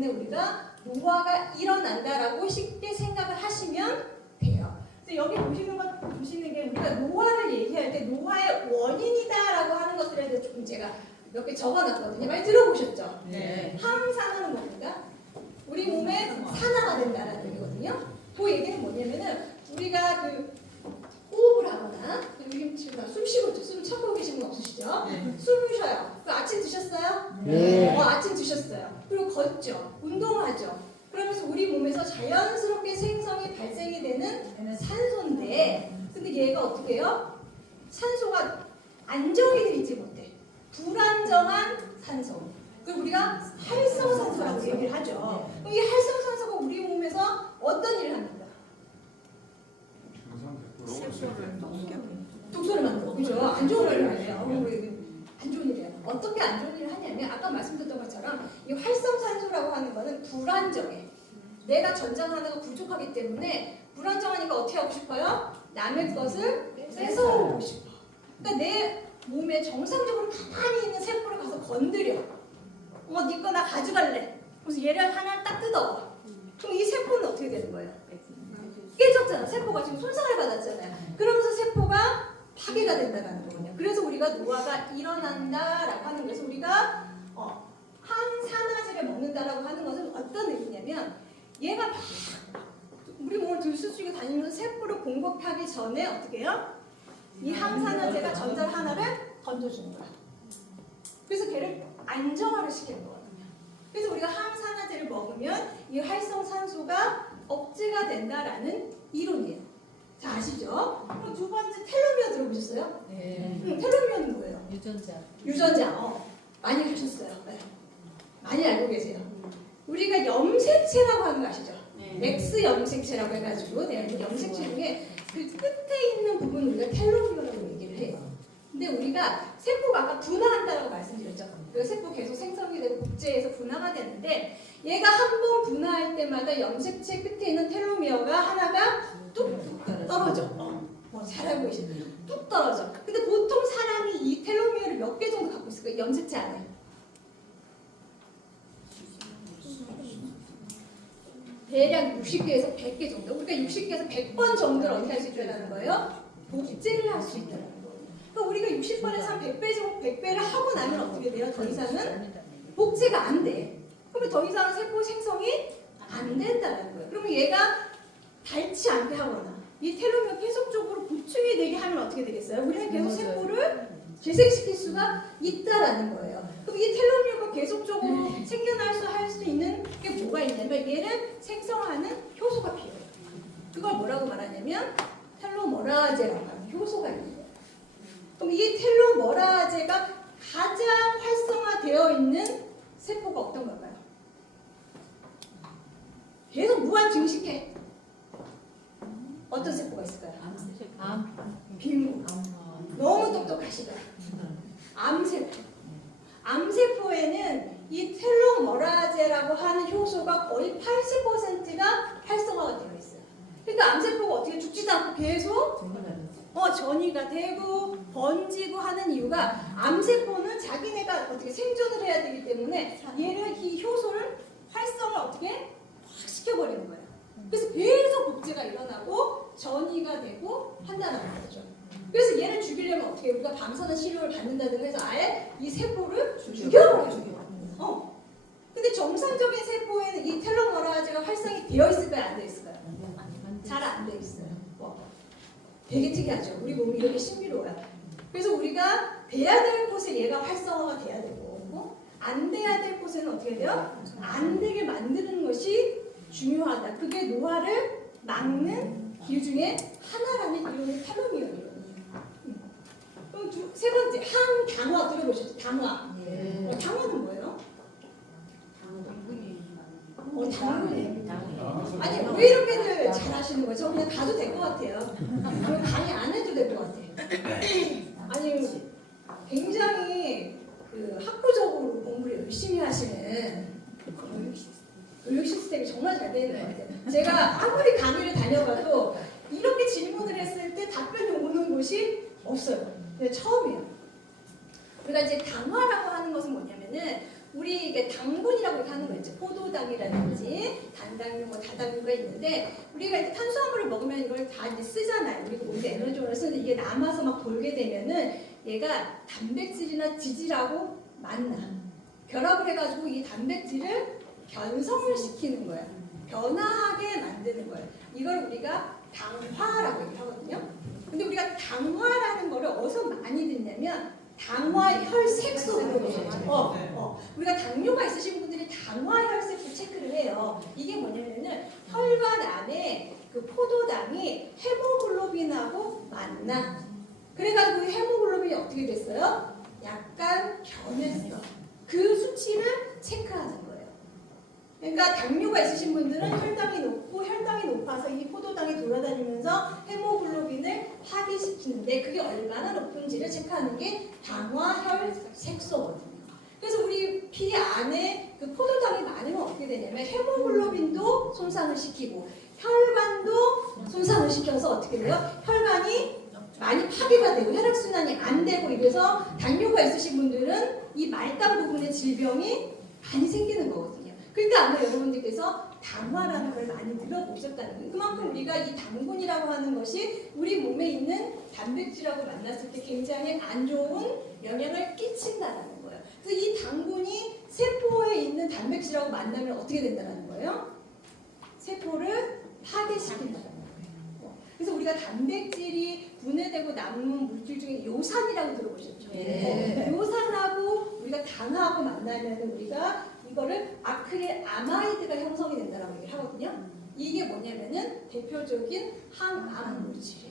때문에 우리가 노화가 일어난다라고 쉽게 생각을 하시면 돼요. 그래서 여기 보시는 게 우리가 노화를 얘기할 때 노화의 원인이다라고 하는 것들에 대해서 조금 제가 몇 개 적어놨거든요. 많이 들어보셨죠? 네. 항산화는 뭡니까? 우리 몸에 산화가 된다는 얘기거든요. 그 얘기는 뭐냐면은 우리가 그 호흡을 하거나 지금 숨 쉬고 있죠. 숨 참고 계신 분 없으시죠? 네. 숨을 쉬어요. 그 아침 드셨어요? 네. 아침 드셨어요. 그리고 걷죠. 운동하죠. 그러면서 우리 몸에서 자연스럽게 생성이 발생이 되는 산소인데, 근데 얘가 어떻게 해요? 산소가 안정이 되어 있지 못해. 불안정한 산소. 그리고 우리가 활성산소라고 얘기를 하죠. 그럼 이 활성산소가 우리 몸에서 어떤 일을 합니까? 독소를 만들어. 그죠? 안 좋은 일을 해요. 안 좋은 일이에요. 어떻게 안 좋은 일을 하냐면 아까 말씀드렸던 것처럼 이 활성산소라고 하는 거는 불안정해. 내가 전장 하나가 부족하기 때문에 불안정하니까 어떻게 하고 싶어요? 남의 것을 뺏어오고 싶어. 그러니까 내 몸에 정상적으로 가만히 있는 세포를 가서 건드려. 네 거 나 가져갈래. 그래서 얘를 하나 딱 뜯어. 그럼 이 세포는 어떻게 되는 거예요? 깨졌잖아. 세포가 지금 손상을 받았잖아요. 그러면서 세포가 파괴가 된다는 거거든요. 그래서 우리가 노화가 일어난다라고 하는 것은 우리가 항산화제를 먹는다라고 하는 것은 어떤 의미냐면 얘가 막 우리 몸을 들쑤시고 다니면서 세포를 공급하기 전에 어떻게 해요? 이 항산화제가 전자를 하나를 던져주는 거야. 그래서 걔를 안정화를 시키는 거거든요. 그래서 우리가 항산화제를 먹으면 이 활성산소가 억제가 된다라는 이론이에요. 자, 아시죠? 그럼 두 번째 텔로미어 들어보셨어요? 네. 텔로미어는 뭐예요? 유전자. 유전자. 많이 하셨어요. 네. 많이 알고 계세요. 우리가 염색체라고 하는 거 아시죠? 네. X 염색체라고 해가지고 염색체 중에 그 끝에 있는 부분 우리가 텔로미어라고 얘기를 해요. 근데 우리가 세포가 아까 분화한다고 말씀드렸죠. 그 세포 계속 생성이 되고 복제해서 분화가 되는데 얘가 한 번 분화할 때마다 염색체 끝에 있는 텔로미어가 하나가 뚝 떨어져. 잘 알고 계시네요. 뚝 떨어져. 근데 보통 사람이 이 텔로미어를 몇 개 정도 갖고 있을까요? 염색체 안에. 대략 60개에서 100개 정도. 우리가 60개에서 100번 정도를 어떻게 할 수 있다는 거예요? 복제를 할 수 있다는 거예요. 그러니까 우리가 60번에서 한 100배를 하고 나면 어떻게 돼요? 더 이상은 복제가 안 돼. 그러면 더 이상은 세포 생성이 안 된다는 거예요. 그러면 얘가 닳지 않게 하거나 이 텔로미어 계속적으로 보충이 되게 하면 어떻게 되겠어요? 우리는 계속 세포를 재생시킬 수가 있다라는 거예요. 그럼 이 텔로미어가 계속적으로 할 수 있는 게 뭐가 있냐면 얘는 생성하는 효소가 필요해요. 그걸 뭐라고 말하냐면 텔로머라제라고 하는 효소가 있는 거예요. 그럼 이 텔로머라제가 가장 활성화되어 있는 세포가 어떤 걸까요? 계속 무한 증식해. 어떤 세포가 있을까요? 빈부. 너무 똑똑하시다. 암세포. 암세포에는 이 텔로머라제라고 하는 효소가 거의 80%가 활성화가 되어 있어요. 그러니까 암세포가 어떻게 죽지도 않고 계속 전이가 되고 번지고 하는 이유가 암세포는 자기네가 어떻게 생존을 해야 되기 때문에 얘를 이 효소를 활성을 어떻게 확 시켜버리는 거예요. 그래서 계속 복제가 일어나고 전이가 되고 한다는 거죠. 그래서 얘를 죽이려면 어떻게 우리가 방사능 치료를 받는다든가 해서 아예 이 세포를 죽여버려요. 근데 정상적인 세포에는 이 텔로머라제가 활성이 되어 있을까요? 안 되어 있을까요? 잘 안 되어 있어요. 되게 특이하죠. 우리 몸이 이렇게 신비로워요. 그래서 우리가 돼야 될 곳에 얘가 활성화가 돼야 되고 안 돼야 될 곳에는 어떻게 돼요? 안 되게 만드는 것이 중요하다. 그게 노화를 막는 길 중에 하나라는 이론이 텔로미어예요. 그럼 세 번째, 항당화 들어보셨죠? 당화. 당화는 뭐예요? 당근이에요. 아니 왜 이렇게들 잘하시는 거예요? 저 그냥 가도 될 것 같아요. 강의 안 해도 될 것 같아요. 아니 굉장히 학구적으로 공부를 열심히 하시는 교육 시스템이 정말 잘 되어 있는 것 같아요. 제가 아무리 강의를 다녀봐도 이렇게 질문을 했을 때 답변이 오는 곳이 없어요. 근데 처음이에요. 그러니까 이제 당화라고 하는 것은 뭐냐면은 우리 이게 당분이라고 이렇게 하는 거 있죠. 포도당이라든지 단당류, 뭐 다당류가 있는데 우리가 이제 탄수화물을 먹으면 이걸 다 이제 쓰잖아요. 우리가 몸에 에너지원을 쓰는데 이게 남아서 막 돌게 되면은 얘가 단백질이나 지질하고 만나 결합을 해가지고 이 단백질을 변성을 시키는 거예요. 변화하게 만드는 거예요. 이걸 우리가 당화라고 얘기하거든요. 근데 우리가 당화라는 거를 어디서 많이 듣냐면 당화혈색소 들어보셨죠? 우리가 당뇨가 있으신 분들이 당화혈색소 체크를 해요. 이게 뭐냐면은 혈관 안에 그 포도당이 헤모글로빈하고 만나. 그래가지고 헤모글로빈이 어떻게 됐어요? 약간 변했어. 그 수치를 체크하는 거예요. 그러니까 당뇨가 있으신 분들은 혈당이 높고 혈당이 높아서 이 포도당이 돌아다니면서 헤모글로빈을 파기시키는데 그게 얼마나 높은지를 체크하는 게 당화혈색소거든요. 그래서 우리 피 안에 그 포도당이 많으면 어떻게 되냐면 헤모글로빈도 손상을 시키고 혈관도 손상을 시켜서 어떻게 돼요? 혈관이 많이 파괴가 되고 혈액순환이 안 되고 이래서 당뇨가 있으신 분들은 이 말단 부분의 질병이 많이 생기는 거거든요. 그러니까 아마 여러분들께서 당화라는 걸 많이 들어보셨다는 거예요. 그만큼 우리가 이 당분이라고 하는 것이 우리 몸에 있는 단백질하고 만났을 때 굉장히 안 좋은 영향을 끼친다는 거예요. 그래서 이 당분이 세포에 있는 단백질하고 만나면 어떻게 된다는 거예요? 세포를 파괴시킨다는 거예요. 그래서 우리가 단백질이 분해되고 남는 물질 중에 요산이라고 들어보셨죠? 네. 요산하고 우리가 당하고 만나면 우리가 이거를 아크릴 아마이드가 형성이 된다고 얘기를 하거든요. 이게 뭐냐면은 대표적인 항암 물질이에요.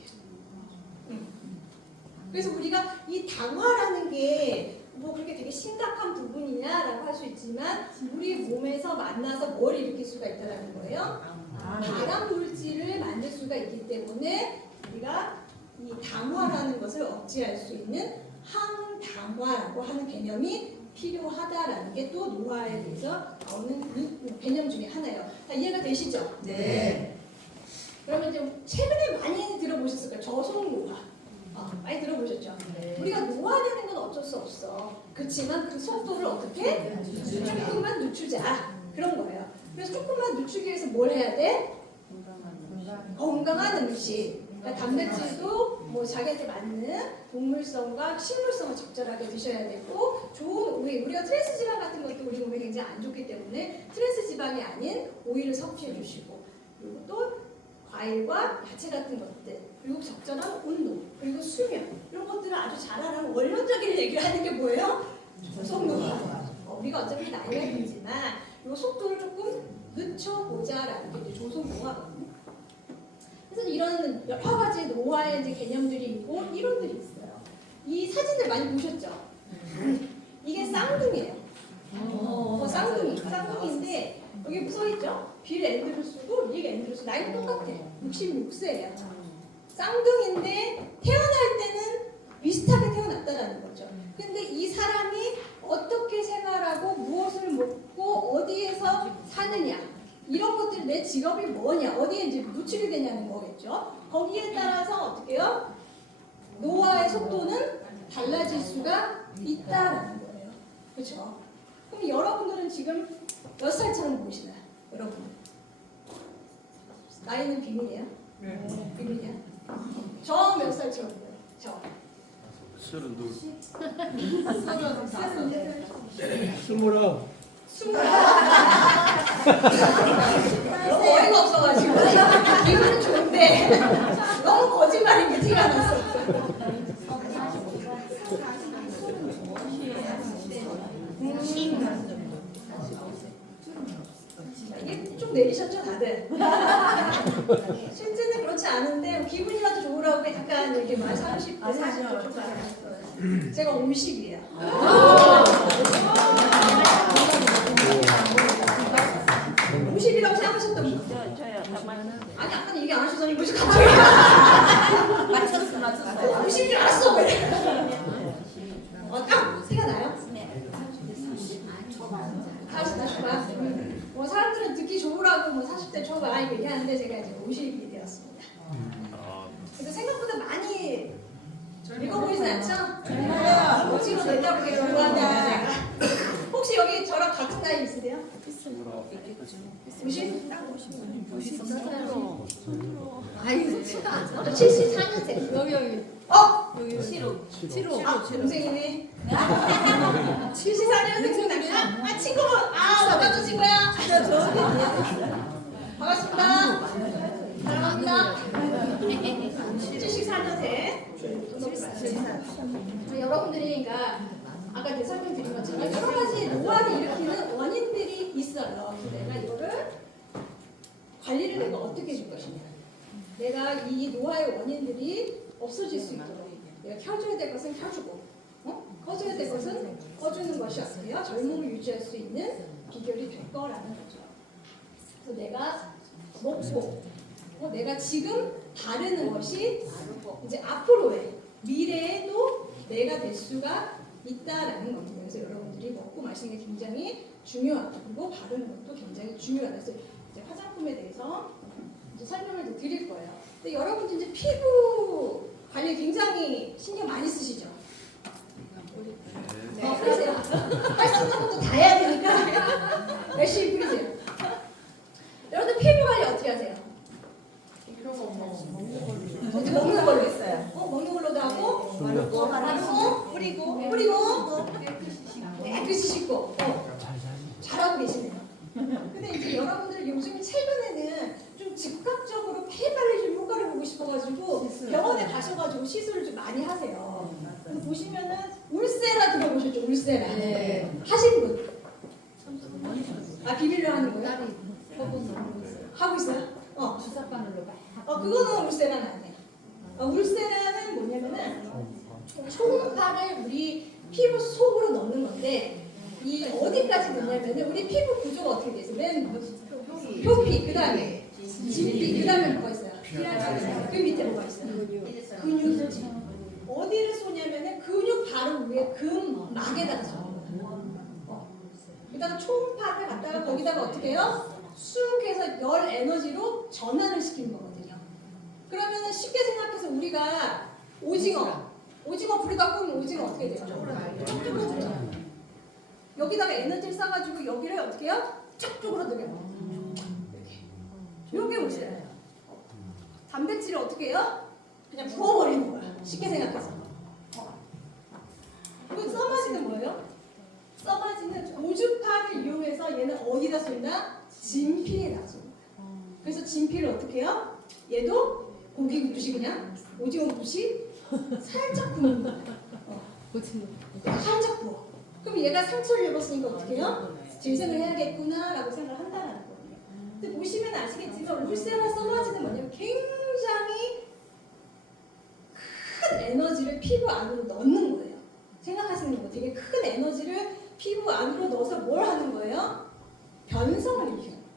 그래서 우리가 이 당화라는 게 뭐 그렇게 되게 심각한 부분이냐라고 할 수 있지만 우리 몸에서 만나서 뭘 일으킬 수가 있다는 거예요. 발암 물질을 만들 수가 있기 때문에 우리가 이 당화라는 것을 억제할 수 있는 항당화라고 하는 개념이 필요하다라는 게 또 노화에 대해서 나오는 개념 중에 하나예요. 다 이해가 되시죠? 네. 그러면 좀 최근에 많이 들어보셨을 거예요. 저속노화. 많이 들어보셨죠? 네. 우리가 노화되는 건 어쩔 수 없어. 그렇지만 그 속도를 어떻게? 조금만 늦추자. 그런 거예요. 그래서 조금만 늦추기 위해서 뭘 해야 돼? 건강한 음식. 그러니까 단백질도 뭐 자기한테 맞는 동물성과 식물성을 적절하게 드셔야 되고 좋은 오일, 우리가 트랜스 지방 같은 것도 우리 몸에 굉장히 안 좋기 때문에 트랜스 지방이 아닌 오일을 섭취해 주시고 그리고 또 과일과 야채 같은 것들 그리고 적절한 운동 그리고 수면 이런 것들을 아주 잘하는 원론적인 얘기를 하는 게 뭐예요? 저속노화. 우리가 어차피 나이가 들지만 이 속도를 조금 늦춰보자라는 게 이제 저속노화거든요. 그래서 이런 여러 가지 노화의 이제 개념들이 있고 이론들이 있어요. 이 사진들 많이 보셨죠? 이게 쌍둥이에요. 쌍둥이인데 여기 써있죠? 빌 앤드루스고 릭 앤드루스 나이는 똑같아. 66세예요. 쌍둥이인데 태어날 때는 비슷하게 태어났다라는 거죠. 근데 이 사람이 어떻게 생활하고 무엇을 먹고 어디에서 사느냐 이런 것들 내 직업이 뭐냐 어디에 이제 노출이 되냐는 거겠죠. 거기에 따라서 어떻게 해요? 노화의 속도는 달라질 수가 있다라는 거예요. 그렇죠? 그럼 여러분들은 지금 몇 살처럼 보이시나요? 여러분 나이는 비밀이에요? 네. 비밀이야? 저 몇 살처럼 보여요? 저 32. 29. 너무 어이가 없어가지고 기분은 좋은데 너무 거짓말인 게 티가 났어. 이게 좀 내리셨죠 다들? 실제는 그렇지 않은데 기분이라도 좋으라고 약간 이렇게 말 30대 40대 좀 많았어요. 제가 50이에요. 50이라고 생각하셨던 분? 저요. 아니 아까 얘기 안 하시더니 무슨 갑자기 맞췄어. 50인 줄 알았어 왜? 딱 티가 나요? 뭐 사람들은 듣기 좋으라고 뭐 40대 초반 얘기하는데 제가 이제 50이 되었습니다. 그래서 생각보다 많이 읽어 보이진 않죠? 억지로 냈다고 이렇게 좋아한다 제가. 혹시 여기 저 아이고, 74년생. 여기 어? 치료. 동생이네. 74년생 남자. 친구. 와가지고 친구야. 반갑습니다. 사랑합니다. 74년생. 여러분들이 그러니까 아까 내 설명드린 것처럼 여러 가지 노화를 일으키는 원인들이 있어요. 그래서 내가 이거를 관리를 내가 어떻게 해줄 것이냐. 내가 이 노화의 원인들이 없어질 수 있도록 내가 켜줘야 될 것은 켜주고 꺼줘야 될 것은 꺼주는 것이 어때요? 젊음을 유지할 수 있는 비결이 될 거라는 거죠. 그래서 내가 먹고 내가 지금 바르는 것이 이제 앞으로의 미래에도 내가 될 수가 있다라는 겁니다. 그래서 여러분들이 먹고 마시는 게 굉장히 중요하고 그리고 바르는 것도 굉장히 중요하다. 그래서 이제 화장품에 대해서 이제 설명을 드릴 거예요. 근데 여러분들 이제 피부 관리 굉장히 신경 많이 쓰시죠? 그러세요. 할 수 있는 것도 다 해야 되니까 열심히 뿌리세요. 여러분들 피부 관리 어떻게 하세요? 먹는 걸로 했어요. 먹는 걸로도 하고, 바르고, 뿌리고, 깨끗이 씻고, 잘하고 계시네요. 근데 이제 여러분들 요즘 최근에는 좀 즉각적으로 폐발리 좀 효과를 보고 싶어가지고 병원에 가셔가지고 시술을 좀 많이 하세요. 그래서 보시면은 울세라 들어보셨죠? 울세라. 하신 분? 비밀로 하는 거예요? 하고 있어요? 주사바늘로 막. 그거는 울세라는 아니에요. 울세라는 뭐냐면은 초음파를 우리 피부 속으로 넣는 건데 이 어디까지 넣냐면은 우리 피부 구조가 어떻게 돼 있어요? 맨 표피, 그 다음에 진피, 그 다음에 뭐가 있어요? 그 밑에 뭐가 있어요? 근육. 어디를 쏘냐면은 근육 바로 위에 근막에다가 쏘는 그다가 초음파를 갖다가 거기다가 어떻게 해요? 쑥 해서 열 에너지로 전환을 시키는 거거든요. 그러면은 쉽게 생각해서 우리가 오징어 불에다 구우면 오징어 어떻게 돼요? 쭈글쭈글. 여기다가 에너지를 쏴가지고 여기를 어떻게 해요? 쫙쪽으로 늘려요. 이렇게 보시잖아요. 단백질을 어떻게 해요? 그냥 부어버리는 거야. 쉽게 생각해서. 그리고 써마지는 뭐예요? 써마지는 오주파를 이용해서 얘는 어디다 쏜다? 진피에다 쏜다. 그래서 진피를 어떻게 해요? 얘도 고기 굽듯이 그냥 오징어 굽듯이 살짝 굽는 거야. 살짝 부어. 그럼 얘가 상처를 입었으니까 어떻게 해요? 재생을 해야겠구나 라고 생각을 한다는 거거든요. 근데 보시면 아시겠지만 울세라 써마지는 뭐냐면 굉장히 큰 에너지를 피부 안으로 넣는 거예요. 생각하시는 거 되게 큰 에너지를 피부 안으로 넣어서 뭘 하는 거예요? 변성을 일으키는 거예요.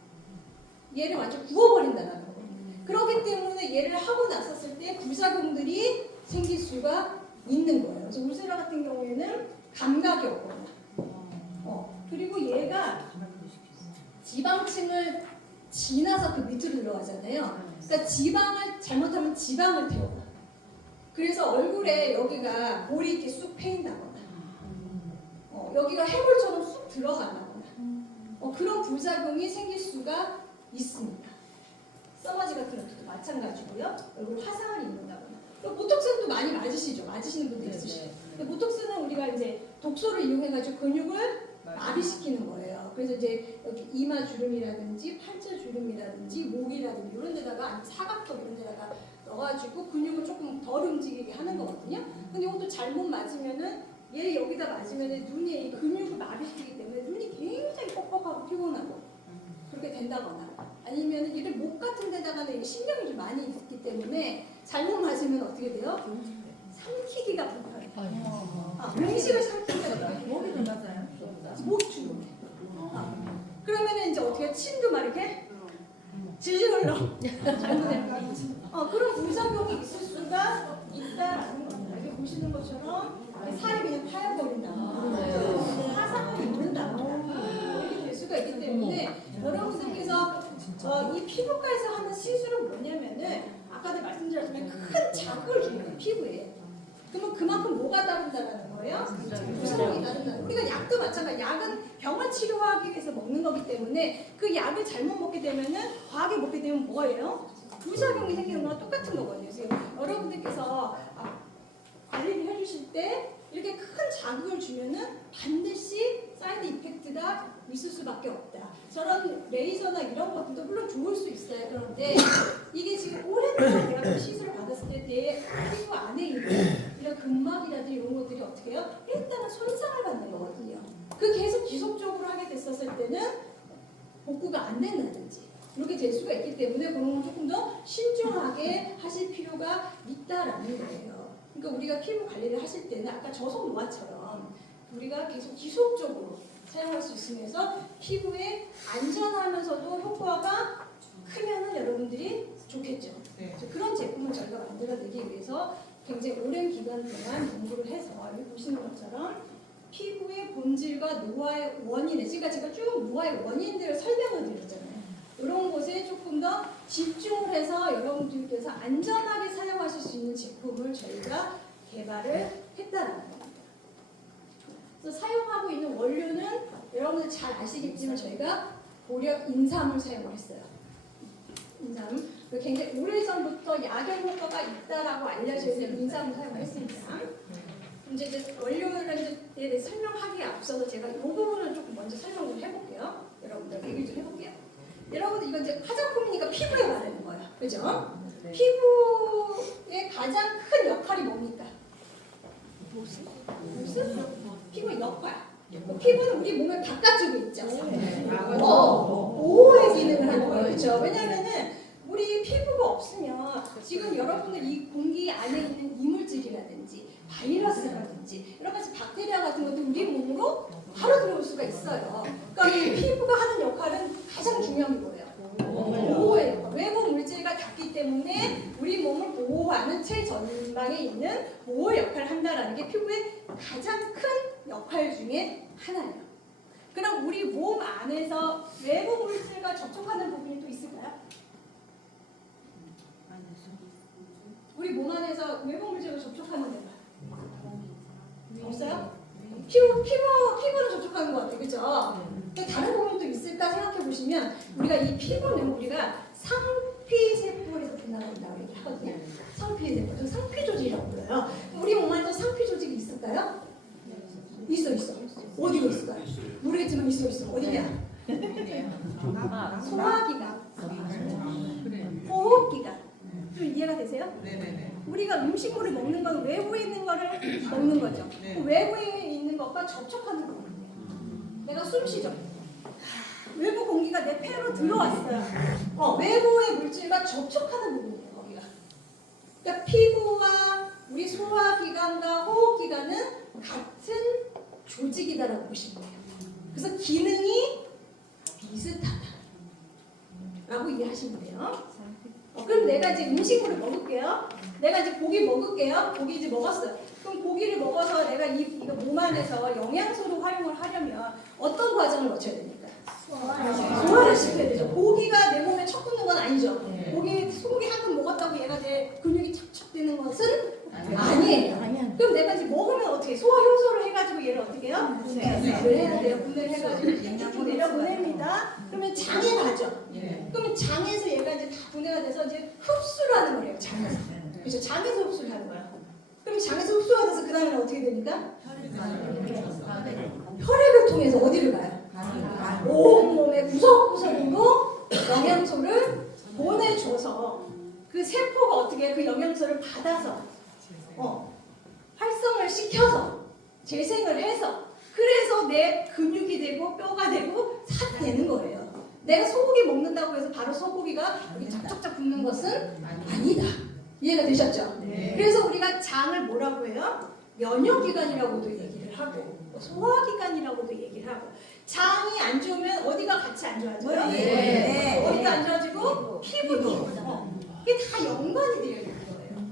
얘를 완전 구워버린다는 거거든요. 그렇기 때문에 얘를 하고 나섰을 때 부작용들이 생길 수가 있는 거예요. 그래서 울세라 같은 경우에는 감각이 없거나 그리고 얘가 지방층을 지나서 그 밑으로 들어가잖아요. 그러니까 지방을 잘못하면 지방을 태워요. 그래서 얼굴에 여기가 볼이 이렇게 쑥 패인다거나 여기가 해골처럼 쑥 들어간다거나 그런 부작용이 생길 수가 있습니다. 써마지 같은 것도 마찬가지고요. 얼굴 화상을 입는다거나 보톡스는 또 많이 맞으시죠? 맞으시는 분들 있으시죠? 근데 보톡스는 우리가 이제 독소를 이용해가지고 근육을 마비시키는 거예요. 그래서 이제 여기 이마 주름이라든지 팔자 주름이라든지 목이라든지 이런 데다가 아니 사각턱 이런 데다가 넣어가지고 근육을 조금 덜 움직이게 하는 거거든요. 근데 이것도 잘못 맞으면은 얘 여기다 맞으면은 눈이 근육을 마비시키기 때문에 눈이 굉장히 뻑뻑하고 피곤하고 그렇게 된다거나 아니면은 얘를 목 같은 데다가는 신경이 좀 많이 있기 때문에 잘못 맞으면 어떻게 돼요? 삼키기가 불편해요. 음식을 삼키기가 목이 맞아요. 목이 죽음해. 그러면은 이제 어떻게 침도 막 이렇게 질질 흘러. 그런 부작용이 있을 수가 있다라는 겁니다. 이렇게 보시는 것처럼 살이 그냥 파여버린다. 화상을 입는다. 이렇게 될 수가 있기 때문에 여러분들께서 이 피부과에서 하는 시술은 뭐냐면은 아까도 말씀드렸지만 큰 자극을 주는 거예요. 피부에. 그러면 그만큼 뭐가 다른다라는 거예요? 구성이 다른다는. 우리가 약도 마찬가지. 약은 병을 치료하기 위해서 먹는 거기 때문에 그 약을 잘못 먹게 되면은 과하게 먹게 되면 뭐예요? 부작용이 생기는 거랑 똑같은 거거든요. 지금 여러분들께서 관리를 해주실 때 이렇게 큰 자극을 주면은 반드시 사이드 이펙트가 있을 수밖에 없다. 저런 레이저나 이런 것들도 물론 좋을 수 있어요. 그런데 이게 지금 오랫동안 내가 그 시술을 받았을 때 내 피부 안에 있는 이런 근막이라든지 이런 것들이 어떻게 해요? 일단은 손상을 받는 거거든요. 그 계속 지속적으로 하게 됐었을 때는 복구가 안 된다든지 이렇게 될 수가 있기 때문에 그런 건 조금 더 신중하게 하실 필요가 있다라는 거예요. 그러니까 우리가 피부 관리를 하실 때는 아까 저속 노화처럼 우리가 계속 지속적으로 사용할 수 있으면서 피부에 안전하면서도 효과가 크면은 여러분들이 좋겠죠. 네. 그런 제품을 저희가 만들어내기 위해서 굉장히 오랜 기간 동안 연구를 해서 여기 보시는 것처럼 피부의 본질과 노화의 원인을 그러니까 제가 쭉 노화의 원인들을 설명을 드렸잖아요. 이런 곳에 조금 더 집중을 해서 여러분들께서 안전하게 사용하실 수 있는 제품을 저희가 개발을 했다는 겁니다. 그래서 사용하고 있는 원료는 여러분들 잘 아시겠지만 저희가 보력 인삼을 사용을 했어요. 인삼. 굉장히 오래전부터 약용 효과가 있다라고 알려져 있는 인삼을 사용을 했습니다. 이제 원료를 이제 설명하기에 앞서서 제가 이 부분을 조금 먼저 설명을 해볼게요. 여러분들 얘기 좀 해볼게요. 여러분들 이건 이제 화장품이니까 피부에 바르는 거예요. 그죠? 네. 피부의 가장 큰 역할이 뭡니까? 무슨? 피부의 역할. 피부는 우리 몸의 바깥쪽에 있죠. 보호의 기능을 하는 거예요. 그렇죠? 왜냐면은 우리 피부가 없으면 지금 여러분들 이 공기 안에 있는 이물질이라든지 바이러스라든지 여러 가지 박테리아 같은 것도 우리 몸으로 바로 들어올 수가 있어요. 그러니까 이 피부가 하는 역할은 가장 중요한 거예요. 보호의 역할. 외부 물질과 닿기 때문에 우리 몸을 보호하는 최전방에 있는 보호 역할을 한다는 게 피부의 가장 큰 역할 중에 하나예요. 그럼 우리 몸 안에서 외부 물질과 접촉하는 부분이 또 있을까요? 우리 몸 안에서 외부 물질과 접촉하는 데가 없어요? 피부는 접촉하는 것 같아요. 그죠? 다른 부분도 있을까 생각해 보시면 우리가 이 피부는 우리가 상피세포에서 분할한다고 얘기하거든요. 상피세포, 그 상피조직이라고 불러요. 우리 몸 안에도 상피조직이 있을까요? 있어. 어디가 있을까요? 모르겠지만 있어. 어디냐? 소화기관, 호흡기관. 좀 이해가 되세요? 네네네. 우리가 음식물을 먹는 건 외부에 있는 거를 먹는 거죠. 네. 그 외부에 있는 것과 접촉하는 거거든요. 내가 숨 쉬죠. 외부 공기가 내 폐로 들어왔어요. 외부의 물질과 접촉하는 부분이에요. 거기가. 그러니까 피부와 우리 소화기관과 호흡기관은 같은 조직이다라고 보시면 돼요. 그래서 기능이 비슷하다라고 이해하시면 돼요. 그럼 내가 이제 음식물을 먹을게요. 내가 이제 고기 먹을게요. 고기 이제 먹었어요. 그럼 고기를 먹어서 내가 이거 몸 안에서 영양소로 활용을 하려면 어떤 과정을 거쳐야 됩니까? 소화를 시켜야 되죠. 고기가 내 몸에 척붙는 건 아니죠. 소고기 한 번 먹었다고 얘가 내 근육이 척척되는 것은 아니에요. 그럼 내가 이제 먹으면 어떻게 소화 효소를 해가지고 얘를 어떻게 해요? 분해를 해야 돼요. 분해를 해가지고 쭉 내려보냅니다. 그러면 장에 가죠. 그러면 장에서 얘가 이제 다 분해가 돼서 이제 흡수를 하는 거예요. 장에서. 그렇죠. 장에서 흡수를 하는 거야. 그럼 장에서 흡수가 돼서 그 다음에는 어떻게 됩니까? 혈액을 통해서 어디를 가요? 온몸의 구석구석으로 영양소를 보내줘서 그 세포가 어떻게 그 영양소를 받아서 활성을 시켜서 재생을 해서 그래서 내 근육이 되고 뼈가 되고 살이 되는 거예요. 내가 소고기 먹는다고 해서 바로 소고기가 여기 쫙쫙쫙 붙는 것은 아니다. 이해가 되셨죠? 네. 그래서 우리가 장을 뭐라고 해요? 면역기관이라고도 얘기를 하고 소화기관이라고도 얘기를 하고 장이 안 좋으면 어디가 같이 안 좋아져요? 네. 어디가 안 좋아지고 피부도 이게 다 연관이 되어 있는 거예요.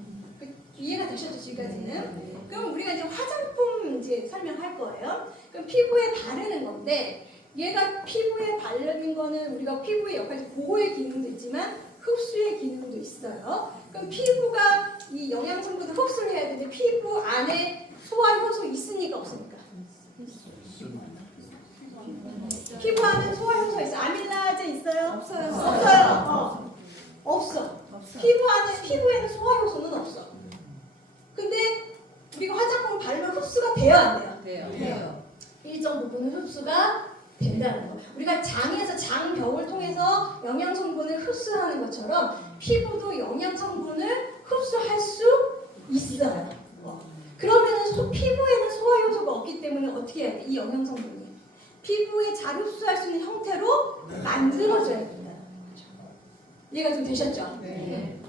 이해가 되셨죠 지금까지는? 그럼 우리가 이제 화장품 이제 설명할 거예요. 그럼 피부에 바르는 건데 얘가 피부에 바르는 거는 우리가 피부의 역할 보호의 기능도 있지만 흡수의 기능도 있어요. 그럼 피부가 이 영양 성분을 흡수를 해야 되는데 피부 안에 소화 효소 있으니까 없으니까. 피부 안에 소화 효소 있어. 아밀라제 있어요? 없어요. 없어요. 없어. 피부에는 소화 효소는 없어. 근데 우리가 화장품을 바르면 흡수가 돼요, 안 돼요? 돼요. 일정 부분은 흡수가 된다는 거. 우리가 장에서 장벽을 통해서 영양 성분을 흡수하는 것처럼 피부도 영양 성분을 흡수할 수 있어요. 그러면은 피부에는 소화 효소가 없기 때문에 어떻게 해야 돼? 이 영양 성분이 피부에 잘 흡수할 수 있는 형태로 만들어져야 된다. 이해가 좀 되셨죠? 네.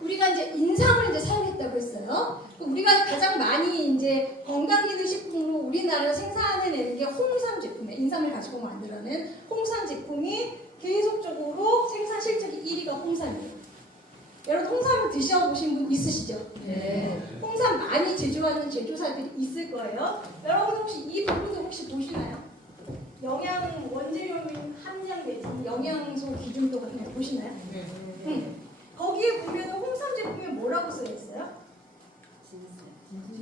우리가 이제 인삼을 이제 사용했다고 했어요. 우리가 가장 많이 이제 건강기능식품으로 우리나라가 생산해내는 게 홍삼 제품이에요. 인삼을 가지고 만들어낸 홍삼 제품이 계속적으로 생산 실적이 1위가 홍삼이에요. 여러분 홍삼 드셔보신 분 있으시죠? 네. 홍삼 많이 제조하는 제조사들이 있을 거예요. 여러분 혹시 이 부분도 혹시 보시나요? 영양 원재료인 함량 내지 영양소 기준도 같은 거 보시나요? 응. 거기에 보면 홍삼 제품에 뭐라고 써 있어요?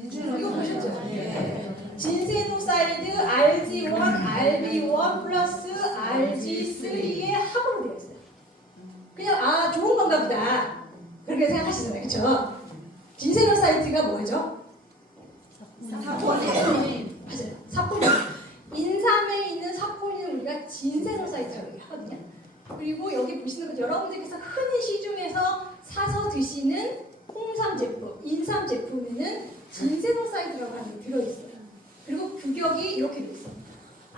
이거 보셨죠? 네. 진세노사이드 RG1, RB1 플러스 RG3의 합으로 되어 있어요. 그냥 좋은 건가 보다 그렇게 생각하시잖아요, 그렇죠? 진세노사이드가 뭐죠? 사포닌. 맞아요, 사포닌. 인삼에 있는 사포닌을 우리가 진세노사이드라고 얘기하거든요. 그리고 여기 보시는 것 여러분들께서 흔히 시중에서 사서 드시는 홍삼 제품, 인삼 제품에는 진세노사이드라고 하는 게 들어있어요. 그리고 규격이 이렇게 되어 있습니다.